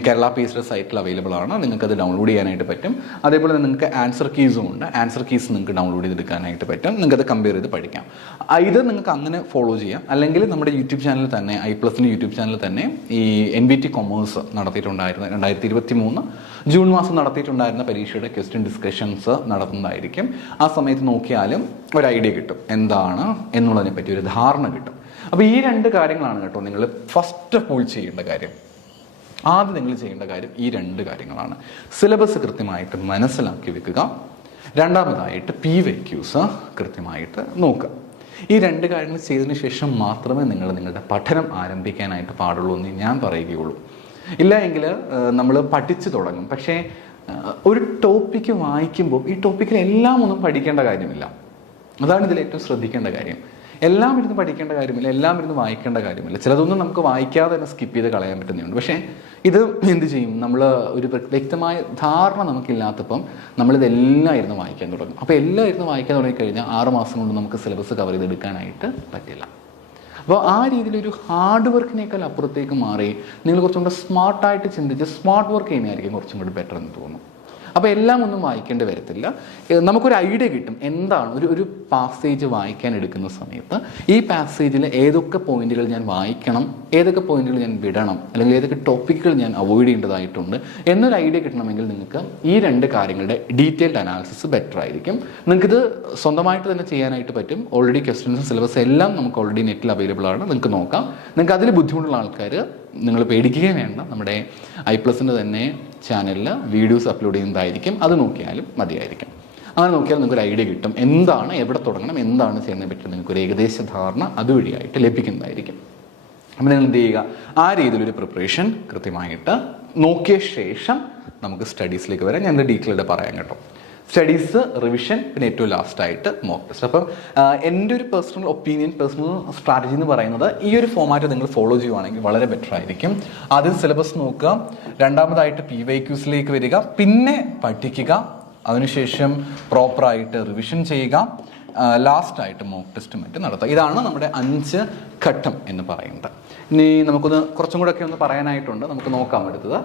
കേരള പേസ്ഡ് സൈറ്റിൽ അവൈലബിൾ ആണ്. നിങ്ങൾക്കത് ഡൗൺലോഡ് ചെയ്യാനായിട്ട് പറ്റും. അതേപോലെ നിങ്ങൾക്ക് ആൻസർ കീസും ഉണ്ട്. ആൻസർ കീസ് നിങ്ങൾക്ക് ഡൗൺലോഡ് ചെയ്തെടുക്കാനായിട്ട് പറ്റും. നിങ്ങൾക്കത് കമ്പയർ ചെയ്ത് പഠിക്കാം. ഇത് നിങ്ങൾക്ക് അങ്ങനെ ഫോളോ ചെയ്യാം. അല്ലെങ്കിൽ നമ്മുടെ യൂട്യൂബ് ചാനലിൽ തന്നെ ഐപ്ലസിൻ്റെ യൂട്യൂബ് ചാനലിൽ തന്നെ ഈ NVT കൊമേഴ്സ് നടത്തിയിട്ടുണ്ടായിരുന്ന 2023 ജൂൺ മാസം നടത്തിയിട്ടുണ്ടായിരുന്ന പരീക്ഷയുടെ ക്വസ്റ്റ്യൻ ഡിസ്കഷൻസ് നടത്തുന്നതായിരിക്കും. ആ സമയത്ത് നോക്കിയാലും ഒരു ഐഡിയ കിട്ടും എന്താണ് എന്നുള്ളതിനെ പറ്റി ഒരു ധാരണ കിട്ടും. അപ്പോൾ ഈ 2 കാര്യങ്ങളാണ് കേട്ടോ നിങ്ങൾ ഫസ്റ്റ് ഓഫ് ഓൾ ചെയ്യേണ്ട കാര്യം. ആദ്യം നിങ്ങൾ ചെയ്യേണ്ട കാര്യം ഈ 2 കാര്യങ്ങളാണ്. സിലബസ് കൃത്യമായിട്ട് മനസ്സിലാക്കി വെക്കുക. രണ്ടാമതായിട്ട് PYQs കൃത്യമായിട്ട് നോക്കുക. ഈ 2 കാര്യങ്ങൾ ചെയ്തതിന് ശേഷം മാത്രമേ നിങ്ങൾ നിങ്ങളുടെ പഠനം ആരംഭിക്കാനായിട്ട് പാടുള്ളൂ എന്ന് ഞാൻ പറയുകയുള്ളൂ. ഇല്ല എങ്കിൽ നമ്മൾ പഠിച്ചു തുടങ്ങും. പക്ഷേ ഒരു ടോപ്പിക്ക് വായിക്കുമ്പോൾ ഈ ടോപ്പിക്കിൽ എല്ലാം ഒന്നും പഠിക്കേണ്ട കാര്യമില്ല. അതാണ് ഇതിൽ ഏറ്റവും ശ്രദ്ധിക്കേണ്ട കാര്യം. എല്ലാം ഇരുന്ന് പഠിക്കേണ്ട കാര്യമില്ല, എല്ലാം ഇരുന്ന് വായിക്കേണ്ട കാര്യമില്ല. ചിലതൊന്നും നമുക്ക് വായിക്കാതെ തന്നെ സ്കിപ്പ് ചെയ്ത് കളയാൻ പറ്റുന്നുണ്ട്. പക്ഷേ ഇത് എന്ത് ചെയ്യും, നമ്മൾ ഒരു വ്യക്തമായ ധാരണ നമുക്കില്ലാത്തപ്പം നമ്മളിതെല്ലാം ഇരുന്ന് വായിക്കാൻ തുടങ്ങും. അപ്പോൾ എല്ലാം ഇരുന്ന് വായിക്കാൻ തുടങ്ങിക്കഴിഞ്ഞാൽ 6 മാസം കൊണ്ട് നമുക്ക് സിലബസ് കവർ ചെയ്തെടുക്കാനായിട്ട് പറ്റില്ല. അപ്പോൾ ആ രീതിയിലൊരു ഹാർഡ് വർക്കിനേക്കാൾ അപ്പുറത്തേക്ക് മാറി നിങ്ങൾ കുറച്ചും കൂടെ സ്മാർട്ടായിട്ട് ചിന്തിച്ച് സ്മാർട്ട് വർക്ക് ചെയ്യുന്നതായിരിക്കും കുറച്ചും കൂടി ബെറ്റർ എന്ന് തോന്നുന്നു. അപ്പോൾ എല്ലാം ഒന്നും വായിക്കേണ്ടി വരത്തില്ല. നമുക്കൊരു ഐഡിയ കിട്ടും എന്താണ് ഒരു പാസേജ് വായിക്കാൻ എടുക്കുന്ന സമയത്ത് ഈ പാസേജിൽ ഏതൊക്കെ പോയിന്റുകൾ ഞാൻ വായിക്കണം, ഏതൊക്കെ പോയിന്റുകൾ ഞാൻ വിടണം, അല്ലെങ്കിൽ ഏതൊക്കെ ടോപ്പിക്കുകൾ ഞാൻ അവോയ്ഡ് ചെയ്യേണ്ടതായിട്ടുണ്ട് എന്നൊരു ഐഡിയ കിട്ടണമെങ്കിൽ നിങ്ങൾക്ക് ഈ 2 കാര്യങ്ങളുടെ ഡീറ്റെയിൽഡ് അനാലിസിസ് ബെറ്റർ ആയിരിക്കും. നിങ്ങൾക്കിത് സ്വന്തമായിട്ട് തന്നെ ചെയ്യാനായിട്ട് പറ്റും. ഓൾറെഡി ക്വസ്റ്റ്യൻസും സിലബസ് എല്ലാം നമുക്ക് ഓൾറെഡി നെറ്റിൽ അവൈലബിൾ ആണ്. നിങ്ങൾക്ക് നോക്കാം. നിങ്ങൾക്ക് അതിൽ ബുദ്ധിമുട്ടുള്ള ആൾക്കാർ നിങ്ങൾ പേടിക്കുകയും വേണ്ട. നമ്മുടെ ഐപ്ലസിൻ്റെ തന്നെ ചാനലിൽ വീഡിയോസ് അപ്ലോഡ് ചെയ്യുന്നതായിരിക്കും. അത് നോക്കിയാലും മതിയായിരിക്കും. അങ്ങനെ നോക്കിയാൽ നിങ്ങൾക്കൊരു ഐഡിയ കിട്ടും എന്താണ്, എവിടെ തുടങ്ങണം, എന്താണ് ചെയ്യുന്നതിനെ പറ്റി നിങ്ങൾക്കൊരു ഏകദേശ ധാരണ അതുവഴിയായിട്ട് ലഭിക്കുന്നതായിരിക്കും. അപ്പം നിങ്ങൾ എന്ത് ചെയ്യുക, ആ രീതിയിലൊരു പ്രിപ്പറേഷൻ കൃത്യമായിട്ട് നോക്കിയ ശേഷം നമുക്ക് സ്റ്റഡീസിലേക്ക് വരാം. ഞാൻ ഡീറ്റെയിൽഡ് പറയാം കേട്ടോ. സ്റ്റഡീസ്, റിവിഷൻ, പിന്നെ ഏറ്റവും ലാസ്റ്റായിട്ട് മോക്ക് ടെസ്റ്റ്. അപ്പം എൻ്റെ ഒരു പേഴ്സണൽ ഒപ്പീനിയൻ, പേഴ്സണൽ സ്ട്രാറ്റജി എന്ന് പറയുന്നത് ഈ ഒരു ഫോമാറ്റ് നിങ്ങൾ ഫോളോ ചെയ്യുവാണെങ്കിൽ വളരെ ബെറ്റർ ആയിരിക്കും. ആദ്യം സിലബസ് നോക്കുക, രണ്ടാമതായിട്ട് PYQസിലേക്ക് വരിക, പിന്നെ പഠിക്കുക, അതിനുശേഷം പ്രോപ്പറായിട്ട് റിവിഷൻ ചെയ്യുക, ലാസ്റ്റായിട്ട് മോക്ക് ടെസ്റ്റ് മറ്റും നടത്തുക. ഇതാണ് നമ്മുടെ 5 ഘട്ടം എന്ന് പറയുന്നത്. ഇനി നമുക്കൊന്ന് കുറച്ചും കൂടെ ഒക്കെ ഒന്ന് പറയാനായിട്ടുണ്ട്. നമുക്ക് നോക്കാം അടുത്തത്.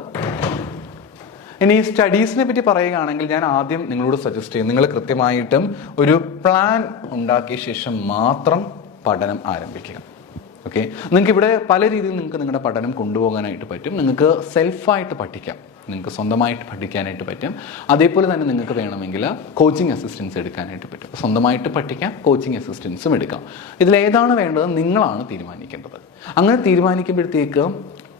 ഇനി സ്റ്റഡീസിനെ പറ്റി പറയുകയാണെങ്കിൽ ഞാൻ ആദ്യം നിങ്ങളോട് സജസ്റ്റ് ചെയ്യും, നിങ്ങൾ കൃത്യമായിട്ടും ഒരു പ്ലാൻ ഉണ്ടാക്കിയ ശേഷം മാത്രം പഠനം ആരംഭിക്കുക. ഓക്കെ, നിങ്ങൾക്ക് ഇവിടെ പല രീതിയിൽ നിങ്ങൾക്ക് നിങ്ങളുടെ പഠനം കൊണ്ടുപോകാനായിട്ട് പറ്റും. നിങ്ങൾക്ക് സെൽഫായിട്ട് പഠിക്കാം, നിങ്ങൾക്ക് സ്വന്തമായിട്ട് പഠിക്കാനായിട്ട് പറ്റും. അതേപോലെ തന്നെ നിങ്ങൾക്ക് വേണമെങ്കിൽ കോച്ചിങ് അസിസ്റ്റൻസ് എടുക്കാനായിട്ട് പറ്റും. സ്വന്തമായിട്ട് പഠിക്കാം, കോച്ചിങ് അസിസ്റ്റൻസും എടുക്കാം. ഇതിലേതാണ് വേണ്ടത് നിങ്ങളാണ് തീരുമാനിക്കേണ്ടത്. അങ്ങനെ തീരുമാനിക്കുമ്പോഴത്തേക്ക്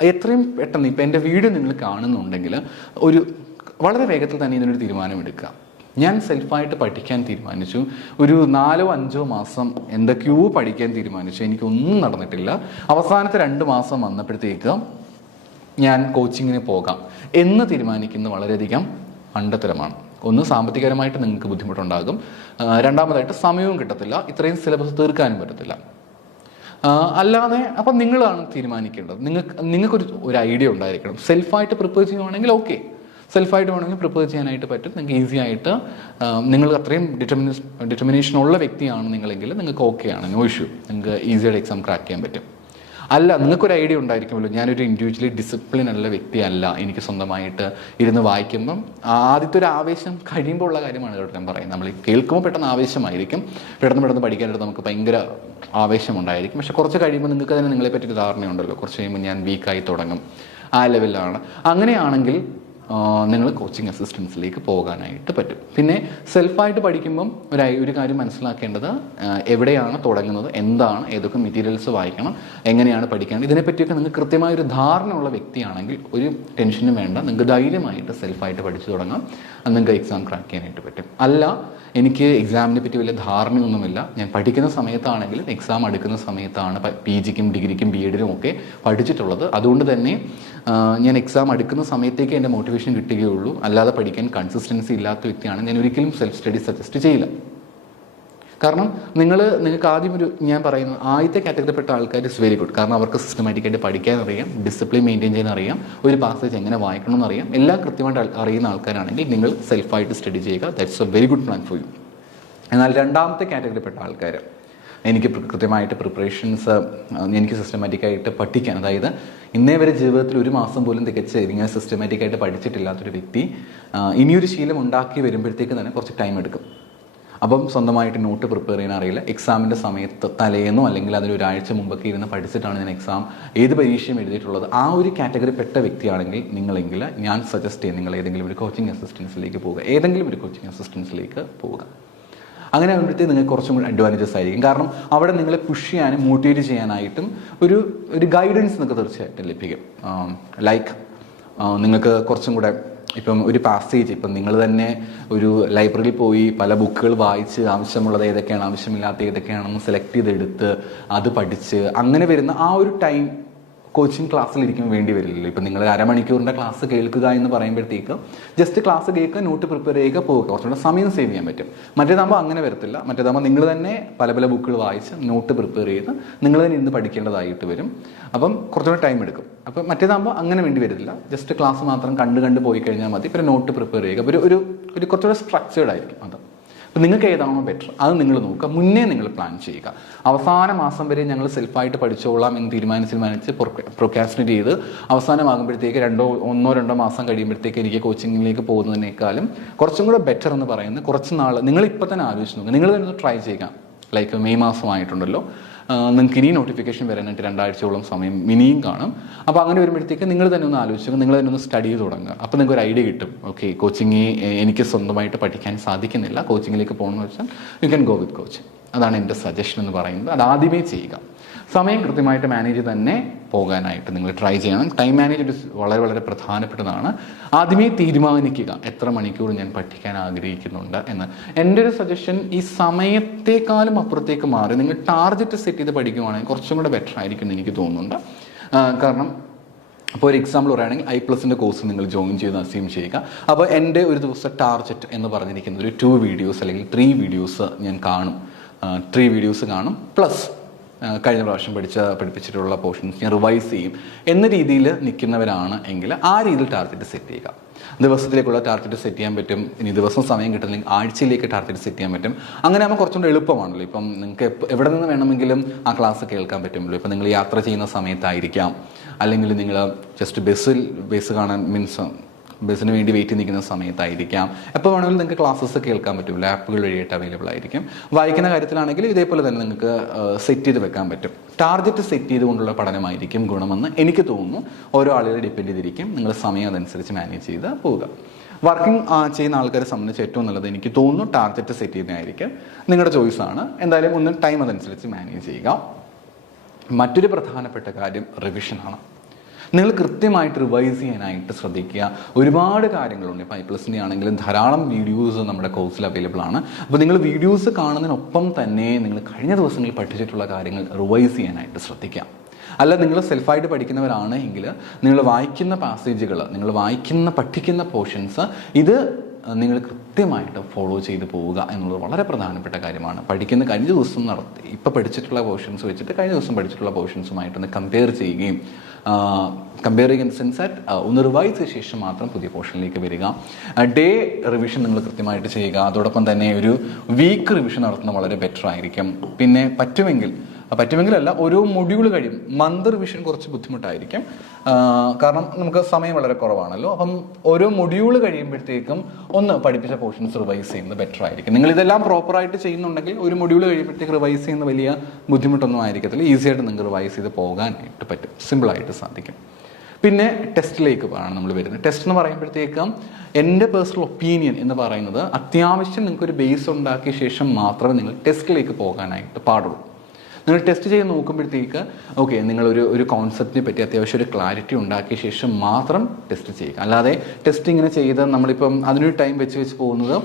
എത്രയും പെട്ടെന്ന്, ഇപ്പം എൻ്റെ വീഡിയോ നിങ്ങൾ കാണുന്നുണ്ടെങ്കിൽ ഒരു വളരെ വേഗത്തിൽ തന്നെ ഇതിനൊരു തീരുമാനം എടുക്കുക. ഞാൻ സെൽഫായിട്ട് പഠിക്കാൻ തീരുമാനിച്ചു, ഒരു 4-5 മാസം എന്തൊക്കെയോ പഠിക്കാൻ തീരുമാനിച്ചു, എനിക്കൊന്നും നടന്നിട്ടില്ല. അവസാനത്തെ 2 മാസം വന്നപ്പോഴത്തേക്ക് ഞാൻ കോച്ചിങ്ങിന് പോകാം എന്ന് തീരുമാനിക്കുന്നത് വളരെയധികം മണ്ടത്തരമാണ്. ഒന്ന്, സാമ്പത്തികപരമായിട്ട് നിങ്ങൾക്ക് ബുദ്ധിമുട്ടുണ്ടാകും. രണ്ടാമതായിട്ട് സമയവും കിട്ടത്തില്ല, ഇത്രയും സിലബസ് തീർക്കാനും പറ്റത്തില്ല. അല്ലാതെ അപ്പം നിങ്ങളാണ് തീരുമാനിക്കേണ്ടത്. നിങ്ങൾക്കൊരു ഐഡിയ ഉണ്ടായിരിക്കണം. സെൽഫായിട്ട് പ്രിപ്പയർ ചെയ്യുവാണെങ്കിൽ ഓക്കെ, സെൽഫായിട്ട് വേണമെങ്കിൽ പ്രിപ്പയർ ചെയ്യാനായിട്ട് പറ്റും. നിങ്ങൾക്ക് ഈസി ആയിട്ട്, നിങ്ങൾ അത്രയും ഡിറ്റർമിനേഷൻ ഉള്ള വ്യക്തിയാണ് നിങ്ങളെങ്കിൽ നിങ്ങൾക്ക് ഓക്കെയാണ്, നോ ഇഷ്യൂ. നിങ്ങൾക്ക് ഈസിയായിട്ട് എക്സാം ക്രാക്ക് ചെയ്യാൻ പറ്റും. അല്ല, നിങ്ങൾക്കൊരു ഐഡിയ ഉണ്ടായിരിക്കുമല്ലോ, ഞാനൊരു ഇൻഡിവിജ്വലി ഡിസിപ്ലിൻ ഉള്ള വ്യക്തിയല്ല, എനിക്ക് സ്വന്തമായിട്ട് ഇരുന്ന് വായിക്കുമ്പം ആദ്യത്തെ ഒരു ആവേശം കഴിയുമ്പോൾ ഉള്ള കാര്യമാണ് കേട്ടോ ഞാൻ പറയുന്നത്. നമ്മൾ കേൾക്കുമ്പോൾ പെട്ടെന്ന് ആവേശമായിരിക്കും, പെട്ടെന്ന് പഠിക്കാനായിട്ട് നമുക്ക് ഭയങ്കര ആവേശമുണ്ടായിരിക്കും. പക്ഷെ കുറച്ച് കഴിയുമ്പോൾ നിങ്ങൾക്ക് തന്നെ നിങ്ങളെ പറ്റിയൊരു ധാരണയുണ്ടല്ലോ, കുറച്ച് കഴിയുമ്പോൾ ഞാൻ വീക്കായി തുടങ്ങും, ആ ലെവലിലാണ്. അങ്ങനെയാണെങ്കിൽ നിങ്ങൾ കോച്ചിങ് അസിസ്റ്റൻസിലേക്ക് പോകാനായിട്ട് പറ്റും. പിന്നെ സെൽഫായിട്ട് പഠിക്കുമ്പം ഒരു കാര്യം മനസ്സിലാക്കേണ്ടത് എവിടെയാണ് തുടങ്ങുന്നത്, എന്താണ്, ഏതൊക്കെ മെറ്റീരിയൽസ് വായിക്കണം, എങ്ങനെയാണ് പഠിക്കേണ്ടത്, ഇതിനെപ്പറ്റിയൊക്കെ നിങ്ങൾക്ക് കൃത്യമായൊരു ധാരണയുള്ള വ്യക്തിയാണെങ്കിൽ ഒരു ടെൻഷനും വേണ്ട. നിങ്ങൾക്ക് ധൈര്യമായിട്ട് സെൽഫായിട്ട് പഠിച്ചു തുടങ്ങാം. അത് നിങ്ങൾക്ക് എക്സാം ക്രാക്ക് ചെയ്യാനായിട്ട് പറ്റും. അല്ല, എനിക്ക് എക്സാമിനെ പറ്റി വലിയ ധാരണയൊന്നുമില്ല, ഞാൻ പഠിക്കുന്ന സമയത്താണെങ്കിലും എക്സാം എടുക്കുന്ന സമയത്താണ് PGക്കും ഡിഗ്രിക്കും BEdനും ഒക്കെ പഠിച്ചിട്ടുള്ളത്, അതുകൊണ്ട് തന്നെ ഞാൻ എക്സാം എടുക്കുന്ന സമയത്തേക്ക് എൻ്റെ മോട്ടിവേഷൻ കിട്ടുകയുള്ളൂ, അല്ലാതെ പഠിക്കാൻ കൺസിസ്റ്റൻസി ഇല്ലാത്ത വ്യക്തിയാണ്, ഞാൻ ഒരിക്കലും സെൽഫ് സ്റ്റഡി സജസ്റ്റ് ചെയ്യില്ല. കാരണം നിങ്ങൾക്ക് ആദ്യം ഞാൻ പറയുന്നത് ആദ്യത്തെ കാറ്റഗറിപ്പെട്ട ആൾക്കാർ ഇസ് വെരി ഗുഡ്. കാരണം അവർക്ക് സിസ്റ്റമാറ്റിക്കായിട്ട് പഠിക്കാൻ അറിയാം, ഡിസിപ്ലിൻ മെയിൻറ്റെയിൻ ചെയ്യാൻ അറിയാം, ഒരു പാസേജ് എങ്ങനെ വായിക്കണം എന്നറിയാം, എല്ലാം കൃത്യമായിട്ട് അറിയുന്ന ആൾക്കാരാണെങ്കിൽ നിങ്ങൾ സെൽഫായിട്ട് സ്റ്റഡി ചെയ്യുക. That's A very good plan for you. എന്നാൽ രണ്ടാമത്തെ കാറ്റഗറിപ്പെട്ട ആൾക്കാർ, എനിക്ക് കൃത്യമായിട്ട് പ്രിപ്പറേഷൻസ്, എനിക്ക് സിസ്റ്റമാറ്റിക്കായിട്ട് പഠിക്കാൻ, അതായത് ഇന്നേ വരെ ജീവിതത്തിൽ ഒരു മാസം പോലും തികച്ച് ഇങ്ങനെ സിസ്റ്റമാറ്റിക്കായിട്ട് പഠിച്ചിട്ടില്ലാത്തൊരു വ്യക്തി ഇനിയൊരു ശീലം ഉണ്ടാക്കി വരുമ്പോഴത്തേക്ക് തന്നെ കുറച്ച് ടൈം എടുക്കും. അപ്പം സ്വന്തമായിട്ട് നോട്ട് പ്രിപ്പയർ ചെയ്യാൻ അറിയില്ല, എക്സാമിൻ്റെ സമയത്ത് തലേന്നോ അല്ലെങ്കിൽ അതിലൊരാഴ്ച മുമ്പൊക്കെ ഇരുന്ന് പഠിച്ചിട്ടാണ് ഞാൻ എക്സാം ഏത് പരീക്ഷയും എഴുതിയിട്ടുള്ളത്. ആ ഒരു കാറ്റഗറി പെട്ട വ്യക്തിയാണെങ്കിൽ നിങ്ങളെങ്കിൽ ഞാൻ സജസ്റ്റ് ചെയ്യും നിങ്ങൾ ഏതെങ്കിലും ഒരു കോച്ചിങ് അസിസ്റ്റൻസിലേക്ക് പോവുക, ഏതെങ്കിലും ഒരു കോച്ചിങ് അസിസ്റ്റൻസിലേക്ക് പോവുക. അങ്ങനെ ആകുമ്പോഴത്തേക്ക് നിങ്ങൾക്ക് കുറച്ചും കൂടി അഡ്വാൻറ്റേജസ് ആയിരിക്കും. കാരണം അവിടെ നിങ്ങളെ പുഷ് ചെയ്യാനും മോട്ടിവേറ്റ് ചെയ്യാനായിട്ടും ഒരു ഗൈഡൻസ് നിങ്ങൾക്ക് തീർച്ചയായിട്ടും ലഭിക്കും. ലൈക്ക് നിങ്ങൾക്ക് കുറച്ചും കൂടെ ഇപ്പം ഒരു പാസേജ്, ഇപ്പം നിങ്ങൾ തന്നെ ഒരു ലൈബ്രറിയിൽ പോയി പല ബുക്കുകൾ വായിച്ച് ആവശ്യമുള്ളത് ഏതൊക്കെയാണ്, ആവശ്യമില്ലാത്ത ഏതൊക്കെയാണെന്ന് സെലക്ട് ചെയ്തെടുത്ത് അത് പഠിച്ച് അങ്ങനെ വരുന്ന ആ ഒരു ടൈം കോച്ചിങ് ക്ലാസ്സിലിരിക്കും വേണ്ടി വരില്ലല്ലോ. ഇപ്പം നിങ്ങൾ അരമണിക്കൂറിൻ്റെ ക്ലാസ് കേൾക്കുക എന്ന് പറയുമ്പോഴത്തേക്ക് ജസ്റ്റ് ക്ലാസ് കേൾക്കുക, നോട്ട് പ്രിപ്പയർ ചെയ്യുക, പോവുക, കുറച്ചുകൂടെ സമയം സേവ് ചെയ്യാൻ പറ്റും. മറ്റേതാകുമ്പോൾ അങ്ങനെ വരത്തില്ല. മറ്റേതാകുമ്പോൾ നിങ്ങൾ തന്നെ പല ബുക്കുകൾ വായിച്ച് നോട്ട് പ്രിപ്പയർ ചെയ്ത് നിങ്ങൾ തന്നെ ഇന്ന് പഠിക്കേണ്ടതായിട്ട് വരും. അപ്പം കുറച്ചുകൂടെ ടൈം എടുക്കും. അപ്പം മറ്റേതാകുമ്പോൾ അങ്ങനെ വേണ്ടി വരില്ല, ജസ്റ്റ് ക്ലാസ് മാത്രം കണ്ട് പോയി കഴിഞ്ഞാൽ മതി. പിന്നെ നോട്ട് പ്രിപ്പയർ ചെയ്യുക, ഒരു കുറച്ചുകൂടെ സ്ട്രക്ചേർഡ് ആയിരിക്കും അത്. അപ്പം നിങ്ങൾക്ക് ഏതാണോ ബെറ്റർ അത് നിങ്ങൾ നോക്കുക, മുന്നേ നിങ്ങൾ പ്ലാൻ ചെയ്യുക. അവസാന മാസം വരെ ഞങ്ങൾ സെൽഫായിട്ട് പഠിച്ചോളാം എന്ന് തീരുമാനിച്ച് പ്രൊക്കാസ്റ്റിനേറ്റ് ചെയ്ത് അവസാനമാകുമ്പോഴത്തേക്ക് ഒന്നോ രണ്ടോ മാസം കഴിയുമ്പോഴത്തേക്ക് എനിക്ക് കോച്ചിങ്ങിലേക്ക് പോകുന്നതിനേക്കാളും കുറച്ചും കൂടെ ബെറ്റർ എന്ന് പറയുന്നത് കുറച്ച് നാൾ നിങ്ങളിപ്പോൾ തന്നെ ആലോചിച്ച് നോക്കുക. നിങ്ങൾ തന്നെ ട്രൈ ചെയ്യുക. ലൈക്ക് മെയ് മാസമായിട്ടുണ്ടല്ലോ, നിങ്ങൾക്ക് ഇനി നോട്ടിഫിക്കേഷൻ വരാനായിട്ട് 2 ആഴ്ചയോളം സമയം ഇനിയും കാണും. അപ്പോൾ അങ്ങനെ വരുമ്പോഴത്തേക്ക് നിങ്ങൾ തന്നെ ഒന്ന് ആലോചിക്കുക, നിങ്ങൾ തന്നെ ഒന്ന് സ്റ്റഡി ചെയ്ത് തുടങ്ങുക. അപ്പോൾ നിങ്ങൾക്ക് ഒരു ഐഡിയ കിട്ടും. ഓക്കെ, കോച്ചിങ് എനിക്ക് സ്വന്തമായിട്ട് പഠിക്കാൻ സാധിക്കുന്നില്ല, കോച്ചിങ്ങിലേക്ക് പോകണമെന്ന് വെച്ചാൽ you can go with coaching. അതാണ് എൻ്റെ സജഷൻ എന്ന് പറയുന്നത്. അത് ആദ്യമേ ചെയ്യുക. സമയം കൃത്യമായിട്ട് മാനേജ് തന്നെ പോകാനായിട്ട് നിങ്ങൾ ട്രൈ ചെയ്യണം. ടൈം മാനേജ്മെൻറ്റ് വളരെ പ്രധാനപ്പെട്ടതാണ്. ആദ്യമേ തീരുമാനിക്കുക എത്ര മണിക്കൂർ ഞാൻ പഠിക്കാൻ ആഗ്രഹിക്കുന്നുണ്ട് എന്ന്. എൻ്റെ ഒരു സജഷൻ, ഈ സമയത്തേക്കാളും അപ്പുറത്തേക്ക് മാറി നിങ്ങൾ ടാർഗറ്റ് സെറ്റ് ചെയ്ത് പഠിക്കുകയാണെങ്കിൽ കുറച്ചും കൂടെ ബെറ്റർ ആയിരിക്കും എന്ന് എനിക്ക് തോന്നുന്നുണ്ട്. കാരണം അപ്പോൾ ഒരു എക്സാമ്പിൾ പറയുകയാണെങ്കിൽ I+ൻ്റെ കോഴ്സ് നിങ്ങൾ ജോയിൻ ചെയ്ത് അസ്യൂം ചെയ്യുക. അപ്പോൾ എൻ്റെ ഒരു ദിവസം ടാർഗറ്റ് എന്ന് പറഞ്ഞിരിക്കുന്നത് ഒരു 2 വീഡിയോസ് അല്ലെങ്കിൽ 3 വീഡിയോസ് ഞാൻ കാണും. 3 വീഡിയോസ് കാണും, പ്ലസ് കഴിഞ്ഞ പ്രാവശ്യം പഠിപ്പിച്ചിട്ടുള്ള പോർഷൻസ് ഞാൻ റിവൈസ് ചെയ്യും എന്ന രീതിയിൽ നിൽക്കുന്നവരാണ് എങ്കിൽ ആ രീതിയിൽ ടാർഗറ്റ് സെറ്റ് ചെയ്യുക. ദിവസത്തിലേക്കുള്ള ടാർഗറ്റ് സെറ്റ് ചെയ്യാൻ പറ്റും. ഇനി ദിവസം സമയം കിട്ടുന്നില്ലെങ്കിൽ ആഴ്ചയിലേക്ക് ടാർഗറ്റ് സെറ്റ് ചെയ്യാൻ പറ്റും. അങ്ങനെ ആകുമ്പോൾ കുറച്ചുകൂടെ എളുപ്പമാണല്ലോ. ഇപ്പം നിങ്ങൾക്ക് എവിടെ നിന്ന് വേണമെങ്കിലും ആ ക്ലാസ് കേൾക്കാൻ പറ്റുമല്ലോ. ഇപ്പം നിങ്ങൾ യാത്ര ചെയ്യുന്ന സമയത്തായിരിക്കാം, അല്ലെങ്കിൽ നിങ്ങൾ ജസ്റ്റ് ബസ് കാണാൻ ബസ്സിന് വേണ്ടി വെയിറ്റ് നിൽക്കുന്ന സമയത്തായിരിക്കാം. എപ്പോൾ വേണമെങ്കിലും നിങ്ങൾക്ക് ക്ലാസ്സസ് കേൾക്കാൻ പറ്റും. ആപ്പുകൾ വഴിയായിട്ട് അവൈലബിൾ ആയിരിക്കും. വായിക്കുന്ന കാര്യത്തിലാണെങ്കിൽ ഇതേപോലെ തന്നെ നിങ്ങൾക്ക് സെറ്റ് ചെയ്ത് വെക്കാൻ പറ്റും. ടാർഗറ്റ് സെറ്റ് ചെയ്തുകൊണ്ടുള്ള പഠനമായിരിക്കും ഗുണമെന്ന് എനിക്ക് തോന്നുന്നു. ഓരോ ആളുകളെ ഡിപ്പെൻഡ് ചെയ്തിരിക്കും. നിങ്ങൾ സമയം അതനുസരിച്ച് മാനേജ് ചെയ്ത് പോവുക. വർക്കിംഗ് ചെയ്യുന്ന ആൾക്കാരെ സംബന്ധിച്ച് ഏറ്റവും നല്ലത് എനിക്ക് തോന്നുന്നു ടാർഗറ്റ് സെറ്റ് ചെയ്യുന്നതായിരിക്കും. നിങ്ങളുടെ ചോയ്സാണ്. എന്തായാലും ഒന്ന് ടൈം അതനുസരിച്ച് മാനേജ് ചെയ്യുക. മറ്റൊരു പ്രധാനപ്പെട്ട കാര്യം റിവിഷനാണ്. നിങ്ങൾ കൃത്യമായിട്ട് റിവൈസ് ചെയ്യാനായിട്ട് ശ്രദ്ധിക്കുക. ഒരുപാട് കാര്യങ്ങളുണ്ട്. ഇപ്പോൾ I+ൻ്റെ ആണെങ്കിലും ധാരാളം വീഡിയോസ് നമ്മുടെ കോഴ്സിൽ അവൈലബിൾ ആണ്. അപ്പോൾ നിങ്ങൾ വീഡിയോസ് കാണുന്നതിനൊപ്പം തന്നെ നിങ്ങൾ കഴിഞ്ഞ ദിവസങ്ങളിൽ പഠിച്ചിട്ടുള്ള കാര്യങ്ങൾ റിവൈസ് ചെയ്യാനായിട്ട് ശ്രദ്ധിക്കുക. അല്ല, നിങ്ങൾ സെൽഫായിട്ട് പഠിക്കുന്നവരാണ് എങ്കിൽ നിങ്ങൾ വായിക്കുന്ന പാസേജുകൾ, നിങ്ങൾ പഠിക്കുന്ന പോർഷൻസ് ഇത് നിങ്ങൾ കൃത്യമായിട്ട് ഫോളോ ചെയ്ത് പോവുക എന്നുള്ളത് വളരെ പ്രധാനപ്പെട്ട കാര്യമാണ്. കഴിഞ്ഞ ദിവസം ഇപ്പോൾ പഠിച്ചിട്ടുള്ള പോർഷൻസ് വെച്ചിട്ട് കഴിഞ്ഞ ദിവസം പഠിച്ചിട്ടുള്ള പോർഷൻസുമായിട്ടൊന്ന് കമ്പയർ ചെയ്യുകയും ഇൻ സെൻസ് ദാറ്റ് ഒന്ന് റിവൈസ് ചെയ്ത ശേഷം മാത്രം പുതിയ പോർഷനിലേക്ക് വരിക. ഡേ റിവിഷൻ നിങ്ങൾ കൃത്യമായിട്ട് ചെയ്യുക. അതോടൊപ്പം തന്നെ ഒരു വീക്ക് റിവിഷൻ നടത്തുന്നത് വളരെ ബെറ്റർ ആയിരിക്കും. പിന്നെ പറ്റുമെങ്കിലല്ല, ഓരോ മൊഡ്യൂൾ കഴിയും. മന്ത് റിവിഷൻ കുറച്ച് ബുദ്ധിമുട്ടായിരിക്കും. കാരണം നമുക്ക് സമയം വളരെ കുറവാണല്ലോ. അപ്പം ഓരോ മൊഡ്യൂൾ കഴിയുമ്പോഴത്തേക്കും ഒന്ന് പഠിപ്പിച്ച പോർഷൻസ് റിവൈസ് ചെയ്യുന്നത് ബെറ്റർ ആയിരിക്കും. നിങ്ങൾ ഇതെല്ലാം പ്രോപ്പറായിട്ട് ചെയ്യുന്നുണ്ടെങ്കിൽ ഒരു മൊഡ്യൂൾ കഴിയുമ്പോഴത്തേക്ക് റിവൈസ് ചെയ്യുന്ന വലിയ ബുദ്ധിമുട്ടൊന്നും ആയിരിക്കത്തില്ല. ഈസി ആയിട്ട് നിങ്ങൾക്ക് റിവൈസ് ചെയ്ത് പോകാനായിട്ട് പറ്റും. സിമ്പിളായിട്ട് സാധിക്കും. പിന്നെ ടെസ്റ്റിലേക്ക് ആണ് നമ്മൾ വരുന്നത്. ടെസ്റ്റ് എന്ന് പറയുമ്പോഴത്തേക്കും എൻ്റെ പേഴ്സണൽ ഒപ്പീനിയൻ എന്ന് പറയുന്നത് അത്യാവശ്യം നിങ്ങൾക്കൊരു ബേസ് ഉണ്ടാക്കിയ ശേഷം മാത്രമേ നിങ്ങൾ ടെസ്റ്റിലേക്ക് പോകാനായിട്ട് പാടുള്ളൂ. നിങ്ങൾ ടെസ്റ്റ് ചെയ്ത് നോക്കുമ്പോഴത്തേക്ക് ഓക്കെ ഒരു കോൺസെപ്റ്റിനെ പറ്റി അത്യാവശ്യം ഒരു ക്ലാരിറ്റി ഉണ്ടാക്കിയ ശേഷം മാത്രം ടെസ്റ്റ് ചെയ്യുക. അല്ലാതെ ടെസ്റ്റ് ഇങ്ങനെ ചെയ്ത് നമ്മളിപ്പം അതിനൊരു ടൈം വെച്ച് പോകുന്നത്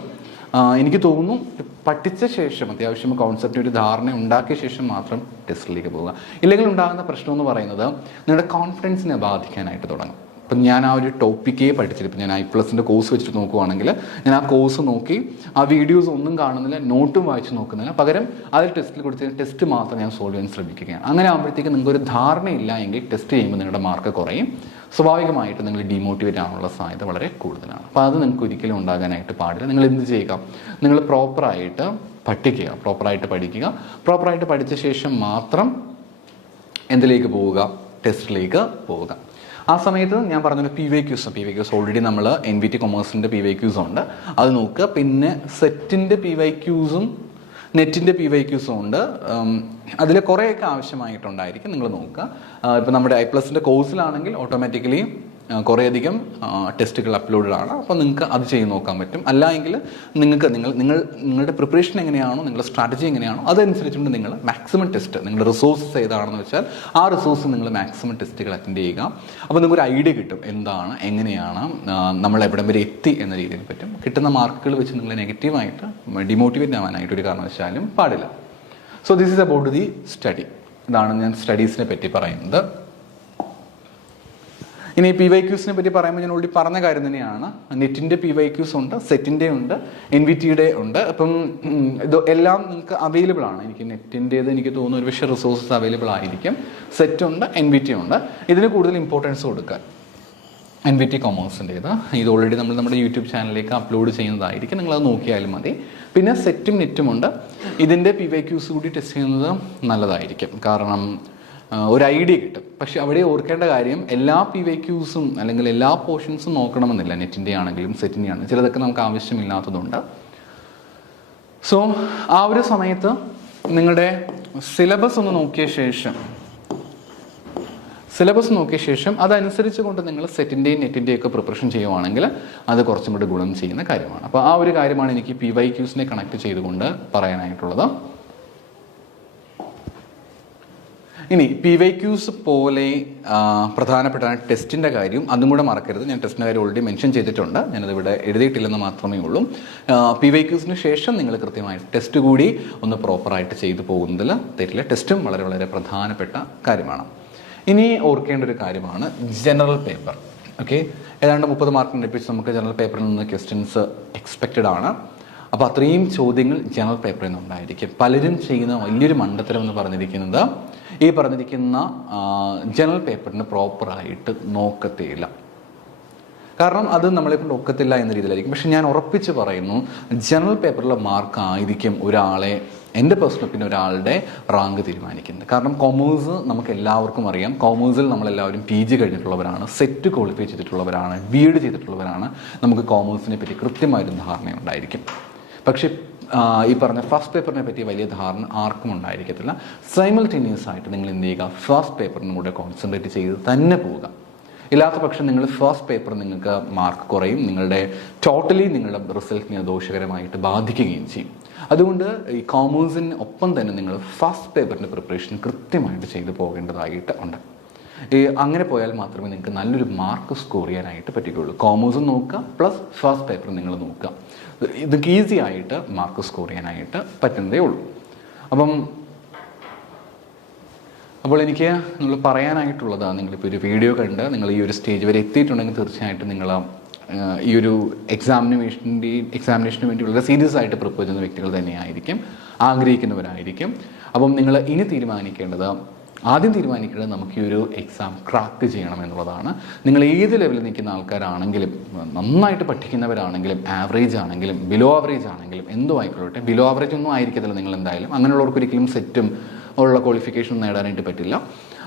എനിക്ക് തോന്നുന്നു പഠിച്ച ശേഷം അത്യാവശ്യം കോൺസെപ്റ്റ് ഒരു ധാരണ ഉണ്ടാക്കിയ ശേഷം മാത്രം ടെസ്റ്റിലേക്ക് പോവുക. ഇല്ലെങ്കിൽ ഉണ്ടാകുന്ന പ്രശ്നം എന്ന് പറയുന്നത് നിങ്ങളുടെ കോൺഫിഡൻസിനെ ബാധിക്കാനായിട്ട് തുടങ്ങും. ഇപ്പം ഞാൻ ആ ഒരു ടോപ്പിക്കേ പഠിച്ചിട്ട് ഇപ്പം ഞാൻ I+ൻ്റെ കോഴ്സ് വെച്ചിട്ട് നോക്കുവാണെങ്കിൽ ഞാൻ ആ കോഴ്സ് നോക്കി ആ വീഡിയോസ് ഒന്നും കാണുന്നില്ല, നോട്ടും വായിച്ച് നോക്കുന്നില്ല, പകരം അതിൽ ടെസ്റ്റിൽ കൊടുത്ത ടെസ്റ്റ് മാത്രം ഞാൻ സോൾവ് ചെയ്യാൻ ശ്രമിക്കുകയാണ്. അങ്ങനെ ആകുമ്പോഴത്തേക്ക് നിങ്ങൾക്കൊരു ധാരണയില്ല എങ്കിൽ ടെസ്റ്റ് ചെയ്യുമ്പോൾ നിങ്ങളുടെ മാർക്ക് കുറയും. സ്വാഭാവികമായിട്ട് നിങ്ങൾ ഡീമോട്ടിവേറ്റ് ആവാനുള്ള സാധ്യത വളരെ കൂടുതലാണ്. അപ്പോൾ അത് നിങ്ങൾക്ക് ഒരിക്കലും ഉണ്ടാകാനായിട്ട് പാടില്ല. നിങ്ങൾ എന്ത് ചെയ്യുക, നിങ്ങൾ പ്രോപ്പറായിട്ട് പഠിക്കുക, പ്രോപ്പറായിട്ട് പഠിച്ച ശേഷം മാത്രം എന്തിലേക്ക് പോവുക, ടെസ്റ്റിലേക്ക് പോവുക. ആ സമയത്ത് ഞാൻ പറഞ്ഞൊരു PYQs ഓൾറെഡി നമ്മൾ NVT കൊമേഴ്സിൻ്റെ PYQs ഉണ്ട്, അത് നോക്കുക. പിന്നെ സെറ്റിൻ്റെ PYQസും നെറ്റിൻ്റെ PYQസും ഉണ്ട്. അതിൽ കുറേയൊക്കെ ആവശ്യമായിട്ടുണ്ടായിരിക്കും, നിങ്ങൾ നോക്കുക. ഇപ്പോൾ നമ്മുടെ I+ൻ്റെ കോഴ്സിലാണെങ്കിൽ ഓട്ടോമാറ്റിക്കലി കുറേയധികം ടെസ്റ്റുകൾ അപ്ലോഡഡ് ആണ്. അപ്പോൾ നിങ്ങൾക്ക് അത് ചെയ്ത് നോക്കാൻ പറ്റും. അല്ല എങ്കിൽ നിങ്ങളുടെ പ്രിപ്പറേഷൻ എങ്ങനെയാണോ, നിങ്ങളുടെ സ്ട്രാറ്റജി എങ്ങനെയാണോ അതനുസരിച്ചുകൊണ്ട് നിങ്ങൾ മാക്സിമം ടെസ്റ്റ്, നിങ്ങളുടെ റിസോഴ്സസ് ഏതാണെന്ന് വെച്ചാൽ ആ റിസോഴ്സ് നിങ്ങൾ മാക്സിമം ടെസ്റ്റുകൾ അറ്റൻഡ് ചെയ്യുക. അപ്പോൾ നിങ്ങൾക്കൊരു ഐഡിയ കിട്ടും എന്താണ്, എങ്ങനെയാണ് നമ്മൾ എവിടം വരെ എത്തി എന്ന രീതിയിൽ പറ്റും. കിട്ടുന്ന മാർക്കുകൾ വെച്ച് നിങ്ങൾ നെഗറ്റീവായിട്ട് ഡിമോട്ടിവേറ്റ് ആവാനായിട്ട് ഒരു കാരണവശാലും പാടില്ല. So this is about the study. ഇതാണ് ഞാൻ സ്റ്റഡീസിനെ പറ്റി പറയുന്നത്. ഇനി PYQസിനെ പറ്റി പറയുമ്പോൾ ഞാൻ ഓൾറെഡി പറഞ്ഞ കാര്യം തന്നെയാണ്. നെറ്റിൻ്റെ PYQs ഉണ്ട്, സെറ്റിൻ്റെ ഉണ്ട്, NVTയുടെ ഉണ്ട്. അപ്പം ഇത് എല്ലാം നിങ്ങൾക്ക് അവൈലബിൾ ആണ്. നെറ്റിൻ്റേത് എനിക്ക് തോന്നുന്നു ഒരു പക്ഷേ റിസോഴ്സസ് അവൈലബിൾ ആയിരിക്കും. സെറ്റ് ഉണ്ട്, NVT ഉണ്ട്. ഇതിന് കൂടുതൽ ഇമ്പോർട്ടൻസ് കൊടുക്കാൻ NVT കൊമേഴ്സിൻ്റേത് ഇത് ഓൾറെഡി നമ്മൾ നമ്മുടെ യൂട്യൂബ് ചാനലിലേക്ക് അപ്ലോഡ് ചെയ്യുന്നതായിരിക്കും, നിങ്ങളത് നോക്കിയാലും മതി. പിന്നെ സെറ്റും നെറ്റും ഉണ്ട്. ഇതിൻ്റെ PYQs കൂടി ടെസ്റ്റ് ചെയ്യുന്നത് നല്ലതായിരിക്കും, കാരണം ഒരു ഐഡിയ കിട്ടും. പക്ഷെ അവിടെ ഓർക്കേണ്ട കാര്യം എല്ലാ PYQസും അല്ലെങ്കിൽ എല്ലാ പോർഷൻസും നോക്കണമെന്നില്ല. നെറ്റിൻ്റെ ആണെങ്കിലും സെറ്റിൻ്റെ ആണെങ്കിലും ചിലതൊക്കെ നമുക്ക് ആവശ്യമില്ലാത്തതുണ്ട്. സോ ആ ഒരു സമയത്ത് നിങ്ങളുടെ സിലബസ് നോക്കിയ ശേഷം അതനുസരിച്ച് കൊണ്ട് നിങ്ങൾ സെറ്റിൻ്റെയും നെറ്റിൻ്റെയും ഒക്കെ പ്രിപ്പറേഷൻ ചെയ്യുവാണെങ്കിൽ അത് കുറച്ചും കൂടി ഗുണം ചെയ്യുന്ന കാര്യമാണ്. അപ്പോൾ ആ ഒരു കാര്യമാണ് എനിക്ക് PYQസിനെ കണക്ട് ചെയ്തുകൊണ്ട് പറയാനായിട്ടുള്ളത്. ഇനി PYQs പോലെ പ്രധാനപ്പെട്ട ടെസ്റ്റിൻ്റെ കാര്യം അതും കൂടെ മറക്കരുത്. ഞാൻ ടെസ്റ്റിൻ്റെ കാര്യം ഓൾറെഡി മെൻഷൻ ചെയ്തിട്ടുണ്ട്, ഞാനതിവിടെ എഴുതിയിട്ടില്ലെന്ന് മാത്രമേ ഉള്ളൂ. PYQസിന് ശേഷം നിങ്ങൾ കൃത്യമായിട്ട് ടെസ്റ്റ് കൂടി ഒന്ന് പ്രോപ്പറായിട്ട് ചെയ്തു പോകുന്നതിൽ തെറ്റില്ല. ടെസ്റ്റും വളരെ വളരെ പ്രധാനപ്പെട്ട കാര്യമാണ്. ഇനി ഓർക്കേണ്ട ഒരു കാര്യമാണ് ജനറൽ പേപ്പർ. ഓക്കെ, ഏതാണ്ട് 30 മാർക്കിന് അടുപ്പിച്ച് നമുക്ക് ജനറൽ പേപ്പറിൽ നിന്ന് ക്വസ്റ്റ്യൻസ് എക്സ്പെക്റ്റഡ് ആണ്. അപ്പോൾ അത്രയും ചോദ്യങ്ങൾ ജനറൽ പേപ്പറിൽ നിന്നുണ്ടായിരിക്കും. പലരും ചെയ്യുന്ന വലിയൊരു മണ്ടത്തരം എന്ന് പറഞ്ഞിരിക്കുന്നത് ഈ പറഞ്ഞിരിക്കുന്ന ജനറൽ പേപ്പറിന് പ്രോപ്പറായിട്ട് നോക്കത്തേയില്ല. കാരണം അത് നമ്മളെ കൊണ്ട് ഒക്കത്തില്ല എന്ന രീതിയിലായിരിക്കും. പക്ഷെ ഞാൻ ഉറപ്പിച്ച് പറയുന്നു, ജനറൽ പേപ്പറിലെ മാർക്ക് ആയിരിക്കും ഒരാളെ, എൻ്റെ പേഴ്സണൽ ഒപ്പീനിയൻ, ഒരാളുടെ റാങ്ക് തീരുമാനിക്കുന്നത്. കാരണം കൊമേഴ്സ് നമുക്ക് എല്ലാവർക്കും അറിയാം, കൊമേഴ്സിൽ നമ്മളെല്ലാവരും PG കഴിഞ്ഞിട്ടുള്ളവരാണ്, സെറ്റ് ക്വാളിഫൈ ചെയ്തിട്ടുള്ളവരാണ്, BEd ചെയ്തിട്ടുള്ളവരാണ്. നമുക്ക് കൊമേഴ്സിനെ പറ്റി കൃത്യമായൊരു ധാരണയുണ്ടായിരിക്കും. പക്ഷേ ഈ പറഞ്ഞ ഫസ്റ്റ് പേപ്പറിനെ പറ്റി വലിയ ധാരണ ആർക്കും ഉണ്ടായിരിക്കത്തില്ല. സൈമൾട്ടേനിയസ് ആയിട്ട് നിങ്ങൾ എന്ത് ചെയ്യുക, ഫസ്റ്റ് പേപ്പറിനും കൂടെ കോൺസെൻട്രേറ്റ് ചെയ്ത് തന്നെ പോവുക. ഇല്ലാത്ത പക്ഷം നിങ്ങൾ ഫസ്റ്റ് പേപ്പർ നിങ്ങൾക്ക് മാർക്ക് കുറയും, നിങ്ങളുടെ റിസൾട്ടിനെ ദോഷകരമായിട്ട് ബാധിക്കുകയും ചെയ്യും. അതുകൊണ്ട് ഈ കോമേഴ്സിന് ഒപ്പം തന്നെ നിങ്ങൾ ഫസ്റ്റ് പേപ്പറിൻ്റെ പ്രിപ്പറേഷൻ കൃത്യമായിട്ട് ചെയ്തു പോകേണ്ടതായിട്ട് ഉണ്ട്. അങ്ങനെ പോയാൽ മാത്രമേ നിങ്ങൾക്ക് നല്ലൊരു മാർക്ക് സ്കോർ ചെയ്യാനായിട്ട് പറ്റുകയുള്ളൂ. കോമേഴ്സും നോക്കുക, പ്ലസ് ഫസ്റ്റ് പേപ്പർ നിങ്ങൾ നോക്കുക. ഇതൊക്കെ ഈസി ആയിട്ട് മാർക്ക് സ്കോർ ചെയ്യാനായിട്ട് പറ്റുന്നതേ ഉള്ളൂ. അപ്പോൾ എനിക്ക് നിങ്ങൾ പറയാനായിട്ടുള്ളത്, നിങ്ങളിപ്പോൾ ഒരു വീഡിയോ കണ്ട് നിങ്ങൾ ഈ ഒരു സ്റ്റേജ് വരെ എത്തിയിട്ടുണ്ടെങ്കിൽ തീർച്ചയായിട്ടും നിങ്ങൾ ഈ ഒരു എക്സാമിനേഷന് വേണ്ടി വളരെ സീരിയസ് ആയിട്ട് പ്രിപ്പയർ ചെയ്യുന്ന വ്യക്തികൾ തന്നെയായിരിക്കും, ആഗ്രഹിക്കുന്നവരായിരിക്കും. അപ്പം നിങ്ങൾ ആദ്യം തീരുമാനിക്കേണ്ടത് നമുക്ക് ഈ ഒരു എക്സാം ക്രാക്ക് ചെയ്യണം എന്നുള്ളതാണ്. നിങ്ങൾ ഏത് ലെവലിൽ നിൽക്കുന്ന ആൾക്കാരാണെങ്കിലും, നന്നായിട്ട് പഠിക്കുന്നവരാണെങ്കിലും, ആവറേജ് ആണെങ്കിലും, ബിലോ ആവറേജ് ആണെങ്കിലും, എന്തോ ആയിക്കോട്ടെ, ബിലോ ആവറേജ് ഒന്നും ആയിരിക്കത്തില്ല നിങ്ങൾ എന്തായാലും. അങ്ങനെയുള്ളവർക്ക് ഒരിക്കലും സെറ്റും ഉള്ള ക്വാളിഫിക്കേഷൻ നേടാനായിട്ട് പറ്റില്ല.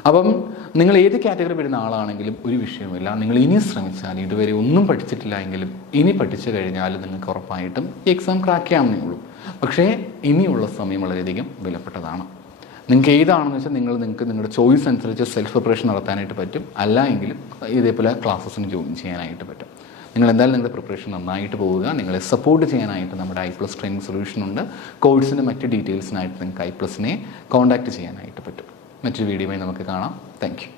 അപ്പം നിങ്ങൾ ഏത് കാറ്റഗറി വരുന്ന ആളാണെങ്കിലും ഒരു വിഷയമില്ല, നിങ്ങൾ ഇനി ശ്രമിച്ചാൽ, ഇതുവരെ ഒന്നും പഠിച്ചിട്ടില്ല എങ്കിലും ഇനി പഠിച്ചു കഴിഞ്ഞാൽ നിങ്ങൾക്ക് ഉറപ്പായിട്ടും ഈ എക്സാം ക്രാക്ക് ചെയ്യാവുന്നേ ഉള്ളൂ. പക്ഷേ ഇനിയുള്ള സമയം വളരെയധികം വിലപ്പെട്ടതാണ്. നിങ്ങൾക്ക് ഏതാണെന്ന് വെച്ചാൽ നിങ്ങൾക്ക് നിങ്ങളുടെ ചോയ്സ് അനുസരിച്ച് സെൽഫ് പ്രിപ്പറേഷൻ നടത്താനായിട്ട് പറ്റും. അല്ല എങ്കിലും ഇതേപോലെ ക്ലാസ്സസിന് ജോയിൻ ചെയ്യാനായിട്ട് പറ്റും. നിങ്ങൾ എന്തായാലും നിങ്ങളുടെ പ്രിപ്പറേഷൻ നന്നായിട്ട് പോവുക. നിങ്ങളെ സപ്പോർട്ട് ചെയ്യാനായിട്ട് നമ്മുടെ iPlus ട്രെയിനിങ് സൊല്യൂഷൻ ഉണ്ട്. കോഴ്സിൻ്റെ മറ്റ് ഡീറ്റെയിൽസിനായിട്ട് നിങ്ങൾക്ക് iPlusനെ കോൺടാക്റ്റ് ചെയ്യാനായിട്ട് പറ്റും. മറ്റൊരു വീഡിയോയുമായി നമുക്ക് കാണാം. Thank you.